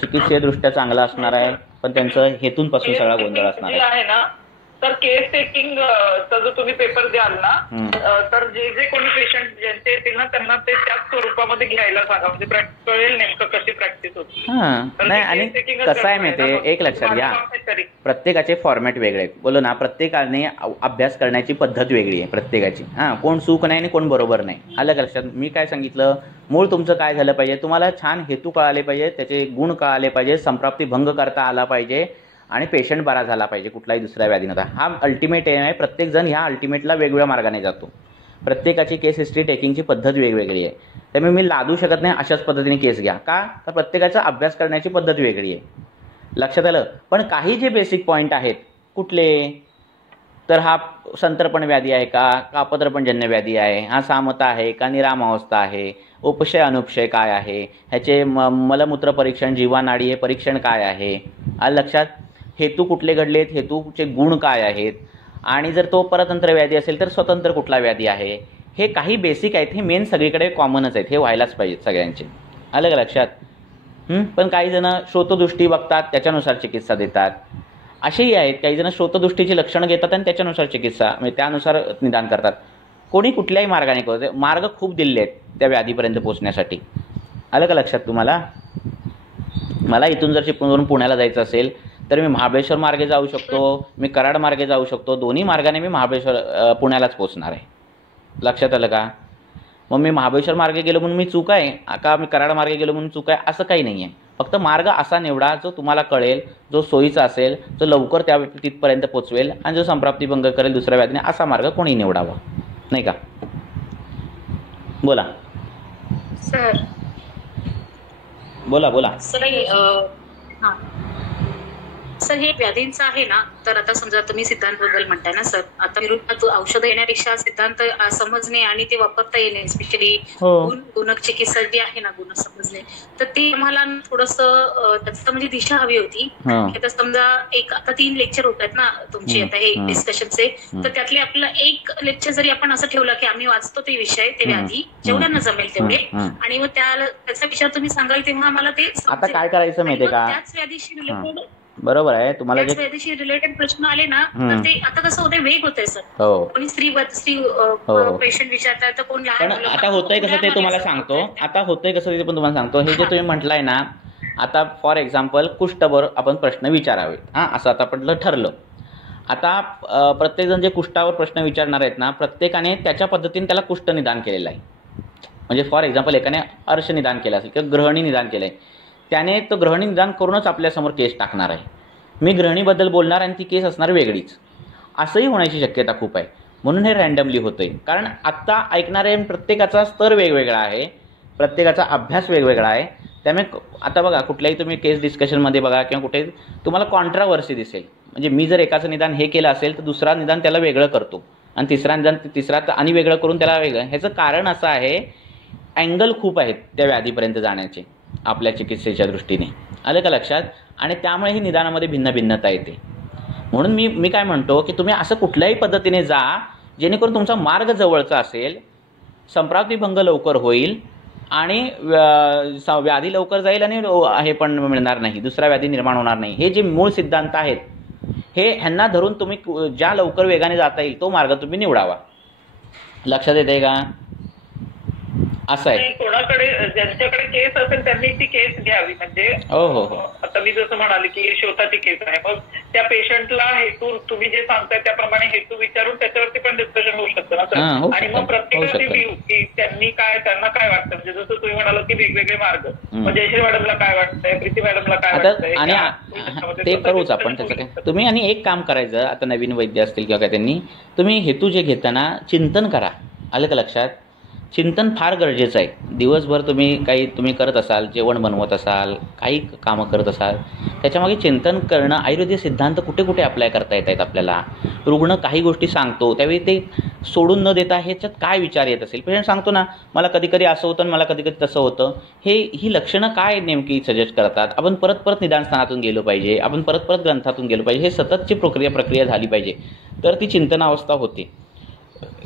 चिकित्सीयदृष्ट्या चांगलं असणार आहे, पण त्यांचं हेतूंपासून सगळा गोंधळ असणार आहे ना. तर केस टेकिंगचा जो तुम्ही पेपर द्याल ना, तर जे कोणी पेशंट ज्यांचे येतील ना त्यांना ते त्याच स्वरूपामध्ये घ्यायला सांगा, म्हणजे कळेल नेमकं कशी प्रॅक्टिस होती. नाही, आणि कसं आहे माहिती, एक लक्षात घ्या, प्रत्येकाचे फॉर्मॅट वेगळे आहेत. बोलो ना, प्रत्येकाने अभ्यास करण्याची पद्धत वेगळी आहे प्रत्येकाची. कोण चूक नाही आणि कोण बरोबर नाही. आलं का लक्षात. मी काय सांगितलं, मूळ तुमचं काय झालं पाहिजे, तुम्हाला छान हेतू कळाले पाहिजे, त्याचे गुण कळाले पाहिजे, संप्राप्ती भंग करता आला पाहिजे आणि पेशंट बरा झाला पाहिजे कुठलाही दुसऱ्या व्याधीनंतर. हा अल्टिमेट एम आहे. प्रत्येकजण ह्या अल्टिमेटला वेगवेगळ्या मार्गाने जातो. प्रत्येकाची केस हिस्ट्री टेकिंगची पद्धत वेगवेगळी आहे. त्यामुळे मी लादू शकत नाही अशाच पद्धतीने केस घ्या. का तर प्रत्येकाचा अभ्यास करण्याची पद्धत वेगळी आहे. लक्षात आलं. पण काही जे बेसिक पॉईंट आहेत कुठले, तर हा संतर्पण व्याधी आहे का, अपद्रपणजन्य व्याधी आहे, हा सामता आहे का, निरामावस्था आहे, उपशय अनुपशय काय आहे, ह्याचे मलमूत्र परीक्षण, जीवानाडी हे परीक्षण काय आहे, आलं लक्षात. हेतू कुठले घडलेत, हेतूचे गुण काय आहेत, आणि जर तो परतंत्र व्याधी असेल तर स्वतंत्र कुठला व्याधी आहे, हे काही बेसिक आहेत. हे मेन सगळीकडे कॉमनच आहेत, हे व्हायलाच पाहिजेत सगळ्यांचे. आलं का लक्षात. पण काही जण श्रोतदृष्टी बघतात त्याच्यानुसार चिकित्सा देतात, असेही आहेत. काही जण श्रोतदृष्टीची लक्षणं घेतात आणि त्याच्यानुसार चिकित्सा, म्हणजे त्यानुसार निदान करतात. कोणी कुठल्याही मार्गाने करते. मार्ग खूप दिले आहेत त्या व्याधीपर्यंत पोहोचण्यासाठी. आलं का लक्षात तुम्हाला. मला इथून जर चिपळूणवरून पुण्याला जायचं असेल तर मी महाबळेश्वर मार्गे जाऊ शकतो, मी कराड मार्गे जाऊ शकतो. दोन्ही मार्गाने मी पुण्यालाच पोहोचणार आहे. लक्षात आलं का. मग मी महाबळेश्वर मार्गे गेलो म्हणून मी चूक आहे का, मी कराड मार्गे गेलो म्हणून चूक आहे, असं काही नाही आहे. फक्त मार्ग असा निवडा जो तुम्हाला कळेल, जो सोयीचा असेल, जो लवकर त्या तिथपर्यंत पोचवेल आणि जो संप्राप्तीभंग करेल दुसऱ्या व्याधीने, असा मार्ग कोणी निवडावा, नाही का. बोला सर. बोला बोला. सर हे व्याधींचं आहे ना, तर आता समजा तुम्ही सिद्धांतबद्दल म्हणताय ना सर, आता विरुद्ध औषधं येण्यापेक्षा सिद्धांत समजणे आणि ते वापरता येणे, स्पेशली गुणक चिकित्सा जी आहे ना, गुण समजणे, तर ते आम्हाला थोडंसं त्याचं म्हणजे दिशा हवी होती. आता समजा आता 3 लेक्चर होत आहेत ना तुमचे आता हे डिस्कशनचे, तर त्यातले आपलं एक लेक्चर जरी आपण असं ठेवलं की आम्ही वाचतो ते विषय, ते व्याधी जेवढ्यांना जमेल तेवढे, आणि मग त्याचा विषय तुम्ही सांगाल तेव्हा आम्हाला ते आता काय करायचं माहितीये का, त्याच व्याधीशी रिलेटेड. बरोबर आहे. तुम्हाला जे व्याधीशी रिलेटेड प्रश्न आले ना, तर ते आता कसं होतंय, वेग होतंय सर. कोणी स्त्री पेशंट विचारतात तर कोण लहान. पण आता होतंय कसं ते तुम्हाला सांगतो. आता होतंय कसं ते पण तुम्हाला सांगतो. हे जे तुम्ही म्हटलंय ना, आता फॉर एक्झाम्पल कुष्ठवर आपण प्रश्न विचारावे, असं आता आपलं ठरलं. आता प्रत्येकजण जे कुष्ठावर प्रश्न विचारणार आहेत ना, प्रत्येकाने त्याच्या पद्धतीने त्याला कुष्ठ निदान केलेलं आहे. म्हणजे फॉर एक्झाम्पल एकाने अर्श निदान केलं असेल किंवा ग्रहणी निदान केलं आहे, त्याने तो ग्रहणी निदान करूनच आपल्यासमोर केस टाकणार आहे. मी ग्रहणीबद्दल बोलणार आणि ती केस असणार वेगळीच, असंही होण्याची शक्यता खूप आहे. म्हणून हे रँडमली होतंय. कारण आत्ता ऐकणारे प्रत्येकाचा स्तर वेगवेगळा आहे, प्रत्येकाचा अभ्यास वेगवेगळा आहे. त्यामुळे आता बघा, कुठल्याही तुम्ही केस डिस्कशनमध्ये बघा किंवा कुठे तुम्हाला कॉन्ट्रावर्सी दिसेल. म्हणजे मी जर एकाचं निदान हे केलं असेल तर दुसरा निदान त्याला वेगळं करतो आणि तिसरा आणि वेगळं करून त्याला वेगळं. ह्याचं कारण असं आहे, अँगल खूप आहेत त्या व्याधीपर्यंत जाण्याचे आपल्या चिकित्सेच्या दृष्टीने. आलं का लक्षात. आणि त्यामुळे ही निदानामध्ये भिन्नता येते. म्हणून मी काय म्हणतो की तुम्ही असं कुठल्याही पद्धतीने जा जेणेकरून तुमचा मार्ग जवळचा असेल, संप्राप्तीभंग लवकर होईल आणि व्याधी लवकर जाईल आणि हे पण मिळणार नाही, दुसरा व्याधी निर्माण होणार नाही. हे जे मूळ सिद्धांत आहेत हे ह्यांना धरून तुम्ही ज्या लवकर वेगाने जाता येईल तो मार्ग तुम्ही निवडावा. लक्षात येते का. असं आहे. कोणाकडे ज्यांच्याकडे केस असेल त्यांनी ती केस घ्यावी. म्हणजे हो. आता आता मी जसं म्हणाले की यशोताची केस आहे, मग त्या पेशंटला हेतू तुम्ही जे सांगताय त्याप्रमाणे हेतू विचारून त्याच्यावरती पण डिस्कशन होऊ शकतं ना सर. आणि मग प्रत्येकाचे व्ह्यू की त्यांना काय वाटतं, म्हणजे जसं तुम्ही म्हणाल की वेगवेगळे मार्ग, म्हणजे जयश्री मॅडमला काय वाटतंय, प्रीती मॅडमला काय वाटतंय, आणि ते करूच आपण त्याचं काय. तुम्ही आणि एक काम करायचं, आता नवीन वैद्य असतील किंवा काय, त्यांनी तुम्ही हेतू जे घेताना चिंतन करा. आलं का लक्षात? चिंतन फार गरजेचं आहे. दिवसभर तुम्ही करत असाल, जेवण बनवत असाल, काही कामं करत असाल, त्याच्यामागे चिंतन करणं, आयुर्वेदिक सिद्धांत कुठे कुठे अप्लाय करता येत आहेत आपल्याला. रुग्ण काही गोष्टी सांगतो त्यावेळी ते सोडून न देता ह्याच्यात काय विचार येत असेल. पेशंट सांगतो ना, मला कधी कधी असं होतं आणि मला कधी कधी तसं होतं, ही लक्षणं काय नेमकी सजेस्ट करतात. आपण परत परत निदानस्थानातून गेलो पाहिजे, आपण परत परत ग्रंथातून गेलो पाहिजे, हे सततची प्रक्रिया झाली पाहिजे, तर ती चिंतनावस्था होते.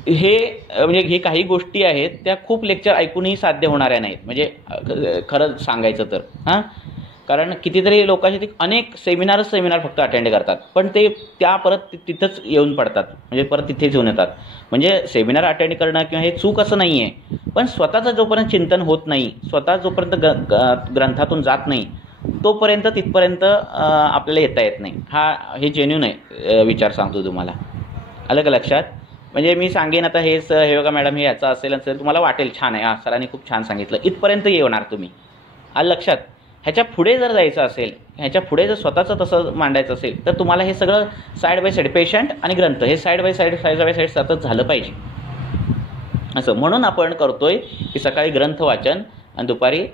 म्हणजे हे काही गोष्टी आहेत त्या खूप लेक्चर ऐकूनही साध्य होणाऱ्या नाहीत, म्हणजे खरं सांगायचं तर. कारण कितीतरी लोकांचे अनेक सेमिनार फक्त अटेंड करतात, पण ते परत तिथंच येऊन पडतात, म्हणजे परत तिथेच येऊन येतात. म्हणजे सेमिनार अटेंड करणं किंवा हे चूक असं नाही आहे, पण स्वतःचं जोपर्यंत चिंतन होत नाही, स्वतः जोपर्यंत ग्रंथातून जात नाही, तोपर्यंत तिथपर्यंत आपल्याला येता येत नाही. हे जेन्युइन आहे विचार सांगतो तुम्हाला. आलं का लक्षात? म्हणजे मी सांगेन आता हे बघा मॅडम, हे याचं असेल तुम्हाला वाटेल छान आहे, सरांनी खूप छान सांगितलं, इथपर्यंत येणार तुम्ही. आलं लक्षात? ह्याच्या पुढे जर जायचं असेल, ह्याच्या पुढे जर स्वतःचं तसं मांडायचं असेल, तर तुम्हाला हे सगळं साईड बाय साईड, पेशंट आणि ग्रंथ हे साईड बाय साईड सतत झालं पाहिजे. असं म्हणून आपण करतोय की सकाळी ग्रंथ वाचन आणि दुपारी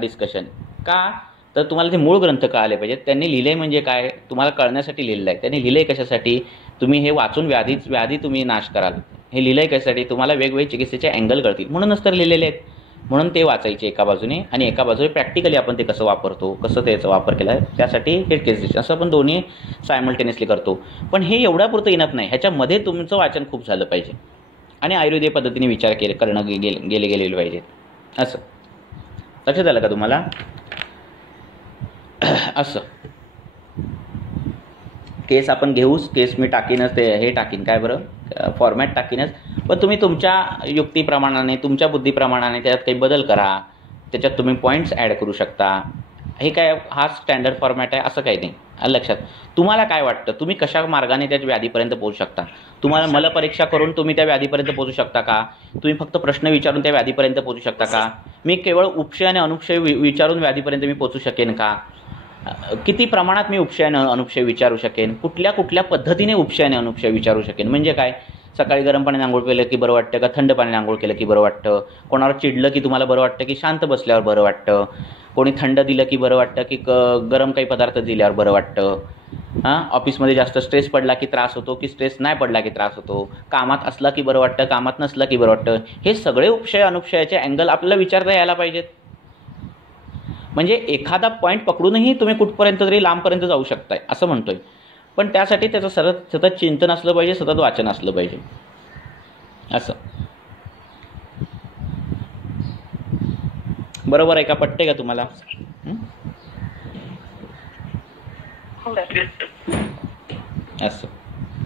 डिस्कशन. का? तर तुम्हाला ते मूळ ग्रंथ कळाले पाहिजेत. त्यांनी लिहिलंय म्हणजे काय तुम्हाला कळण्यासाठी लिहिलं आहे. त्यांनी लिहिलंय कशासाठी? तुम्ही हे वाचून व्याधी तुम्ही नाश कराल. हे लिहिलंय कशासाठी? तुम्हाला वेगवेगळे चिकित्सेचे अँगल कळतील, म्हणूनच तर लिहिलेले आहेत. म्हणून ते वाचायचे एका बाजूने, आणि एका बाजूने प्रॅक्टिकली आपण ते कसं वापरतो, कसं त्याचा वापर केला आहे, त्यासाठी हे केस असं आपण दोन्ही सायमल्टेनियसली करतो. पण हे एवढ्यापुरतं इनफ नाही, ह्याच्यामध्ये तुमचं वाचन खूप झालं पाहिजे आणि आयुर्वेदिक पद्धतीने विचार करणं गेलेले पाहिजे. असं लक्षात आलं का तुम्हाला? असं केस आपण घेऊच, केस मी टाकीनच, ते हे टाकीन काय बरं, फॉर्मॅट टाकीनच, पण तुम्ही तुमच्या युक्तीप्रमाणाने, तुमच्या बुद्धीप्रमाणाने त्याच्यात काही बदल करा, त्याच्यात तुम्ही पॉईंट्स ॲड करू शकता. हे काय हा स्टँडर्ड फॉर्मॅट आहे असं काही नाही. लक्षात? तुम्हाला काय वाटतं, तुम्ही कशा मार्गाने त्या व्याधीपर्यंत पोहोचू शकता? तुम्हाला मलपरीक्षा करून तुम्ही त्या व्याधीपर्यंत पोहोचू शकता का? तुम्ही फक्त प्रश्न विचारून त्या व्याधीपर्यंत पोहोचू शकता का? मी केवळ उपशय आणि अनुपशय विचारून व्याधीपर्यंत मी पोहोचू शकेन का? किती प्रमाणात मी उपशय आणि अनुपशय विचारू शकेन? कुठल्या पद्धतीने उपशय आणि अनुपशय विचारू शकेन? म्हणजे काय? सकाळी गरम पाण्याने आंघोळ केलं की बरं वाटतं का थंड पाण्याने आंघोळ केलं की बरं वाटतं? कोणावर चिडलं की तुम्हाला बरं वाटतं की शांत बसल्यावर बरं वाटतं? कोणी थंड दिलं की बरं वाटतं की गरम काही पदार्थ दिल्यावर बरं वाटतं? ऑफिसमध्ये जास्त स्ट्रेस पडला की त्रास होतो की स्ट्रेस नाही पडला की त्रास होतो? कामात असला की बरं वाटतं, कामात नसलं की बरं वाटतं? हे सगळे उपशय अनुपशयाचे अँगल आपल्याला विचारता यायला पाहिजेत. म्हणजे एखादा पॉईंट पकडूनही तुम्ही कुठपर्यंत तरी लांबपर्यंत जाऊ शकताय असं म्हणतोय. पण त्यासाठी त्याचं सतत चिंतन असलं पाहिजे, सतत वाचन असलं पाहिजे. असं बरोबर आहे का? पटते का तुम्हाला? असं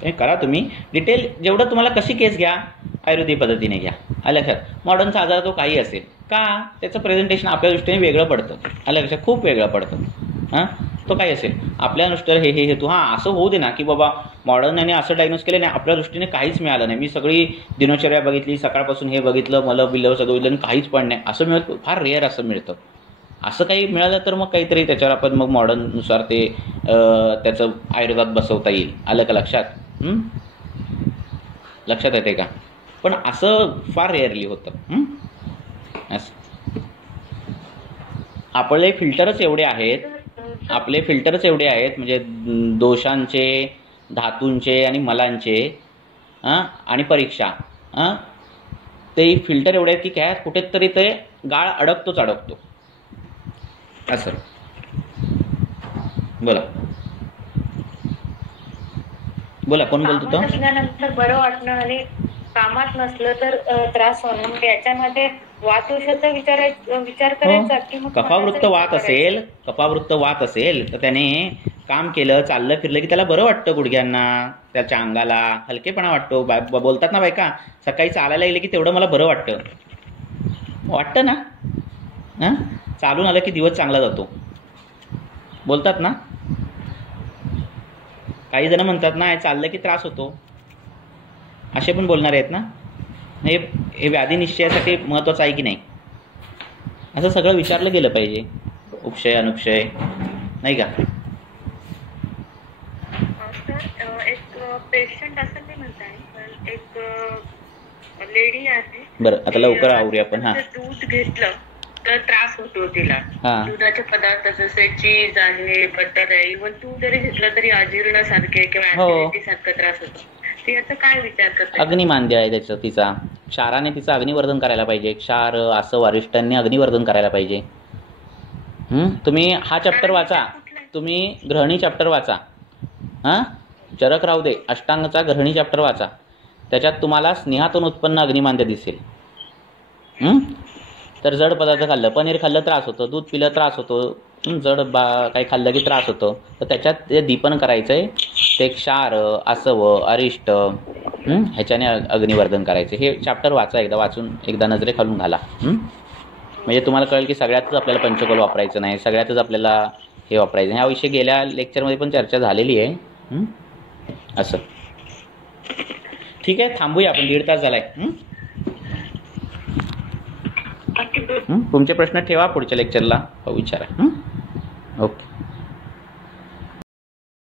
हे करा तुम्ही. डिटेल जेवढं तुम्हाला कशी केस घ्या, आयुर्वेदिक पद्धतीने घ्या. आलं लक्षात? मॉडर्नचा आजार तो काही असेल का, त्याचं प्रेझेंटेशन आपल्या दृष्टीने वेगळं पडतं. आलं लक्षात? खूप वेगळं पडतं. तो काही असेल आपल्या नुसतं हे हेतू असं होऊ दे ना की बाबा मॉडर्नने असं डायग्नोज केलं नाही, आपल्या दृष्टीने काहीच मिळालं नाही, मी सगळी दिनचर्या बघितली, सकाळपासून हे बघितलं, मलं बिलं सगळं बघितलं आणि काहीच पण नाही, असं मिळतं. फार रेअर असं मिळतं. असं काही मिळालं तर मग काहीतरी त्याच्यावर आपण मग मॉडर्ननुसार ते त्याचं आयुर्वेदात बसवता येईल. आलं का लक्षात? लक्षात येते का? पण असं फार रेअरली होतं. असं आपले फिल्टरच एवढे आहेत, म्हणजे दोषांचे, धातूंचे आणि मलांचे आणि परीक्षा, ते फिल्टर एवढे आहेत की काय कुठेतरी ते गाळ अडकतो. असं बोला कोण बोलतो? बरं वाटणं आणि कामात नसलं तर त्रास होणं, म्हणजे याच्यामध्ये वातदोषाचा विचार करायचा की मग कफावृत्त वात असेल तर त्याने काम केलं, चाललं फिरलं की त्याला बरं वाटतं, गुडघ्यांना, त्याच्या अंगाला हलकेपणा वाटतो. बोलतात ना बायका, सकाळी चालायला गेले की तेवढं मला बरं वाटतं ना. चालून आलं की दिवस चांगला जातो. बोलतात ना, काही जण म्हणतात ना चाललं की त्रास होतो, असे पण बोलणारे आहेत ना. हे व्याधी निश्चयासाठी महत्त्वाचं आहे की नाही, असं सगळं विचारलं गेलं पाहिजे, उपशय अनुक्षय, नाही का. सर एक पेशंट असं नाही म्हणताय, पण एक लेडी आहे. बरं, आता लवकर आवरूया आपण. हा, दूध घेतलं तर त्रास होतो तिला. दुधाचे पदार्थ जसे चीज आहे, बटर आहे, इव्हन दूध जरी घेतलं तरी अजीर्ण सारखे किंवा ऍसिडिटी सारखा त्रास होतो. याचा काय विचार करतात? अग्निमांद्य आहे त्याचं, तिचा क्षाराने तिचं अग्निवर्धन करायला पाहिजे. क्षार असं वरिष्ठांनी अग्निवर्धन करायला पाहिजे. तुम्ही हा चॅप्टर वाचा, तुम्ही ग्रहणी चॅप्टर वाचा. हां, चरक राहू दे, अष्टांगचा ग्रहणी चॅप्टर वाचा, त्याच्यात तुम्हाला स्नेहातून उत्पन्न अग्निमांद्य दिसेल. तर जड पदार्थ खाल्लं, पनीर खाल्लं त्रास होतो, दूध पिलं त्रास होतो, जड काही खाल्लं की त्रास होतो, तर त्याच्यात ते दीपन करायचं आहे. ते क्षार, आसव, अरिष्ट ह्याच्याने अग्निवर्धन करायचं. हे चॅप्टर वाचा, एकदा वाचून एकदा नजरे खालून घाला. म्हणजे तुम्हाला कळेल की सगळ्यातच आपल्याला पंचकोल वापरायचं नाही, सगळ्यातच आपल्याला हे वापरायचं. ह्या विषयी गेल्या लेक्चरमध्ये पण चर्चा झालेली आहे. असं ठीक आहे, थांबूया आपण, 1.5 तास झालाय. तुमचे प्रश्न ठेवा पुढच्या लेक्चरला, विचारा. ओके.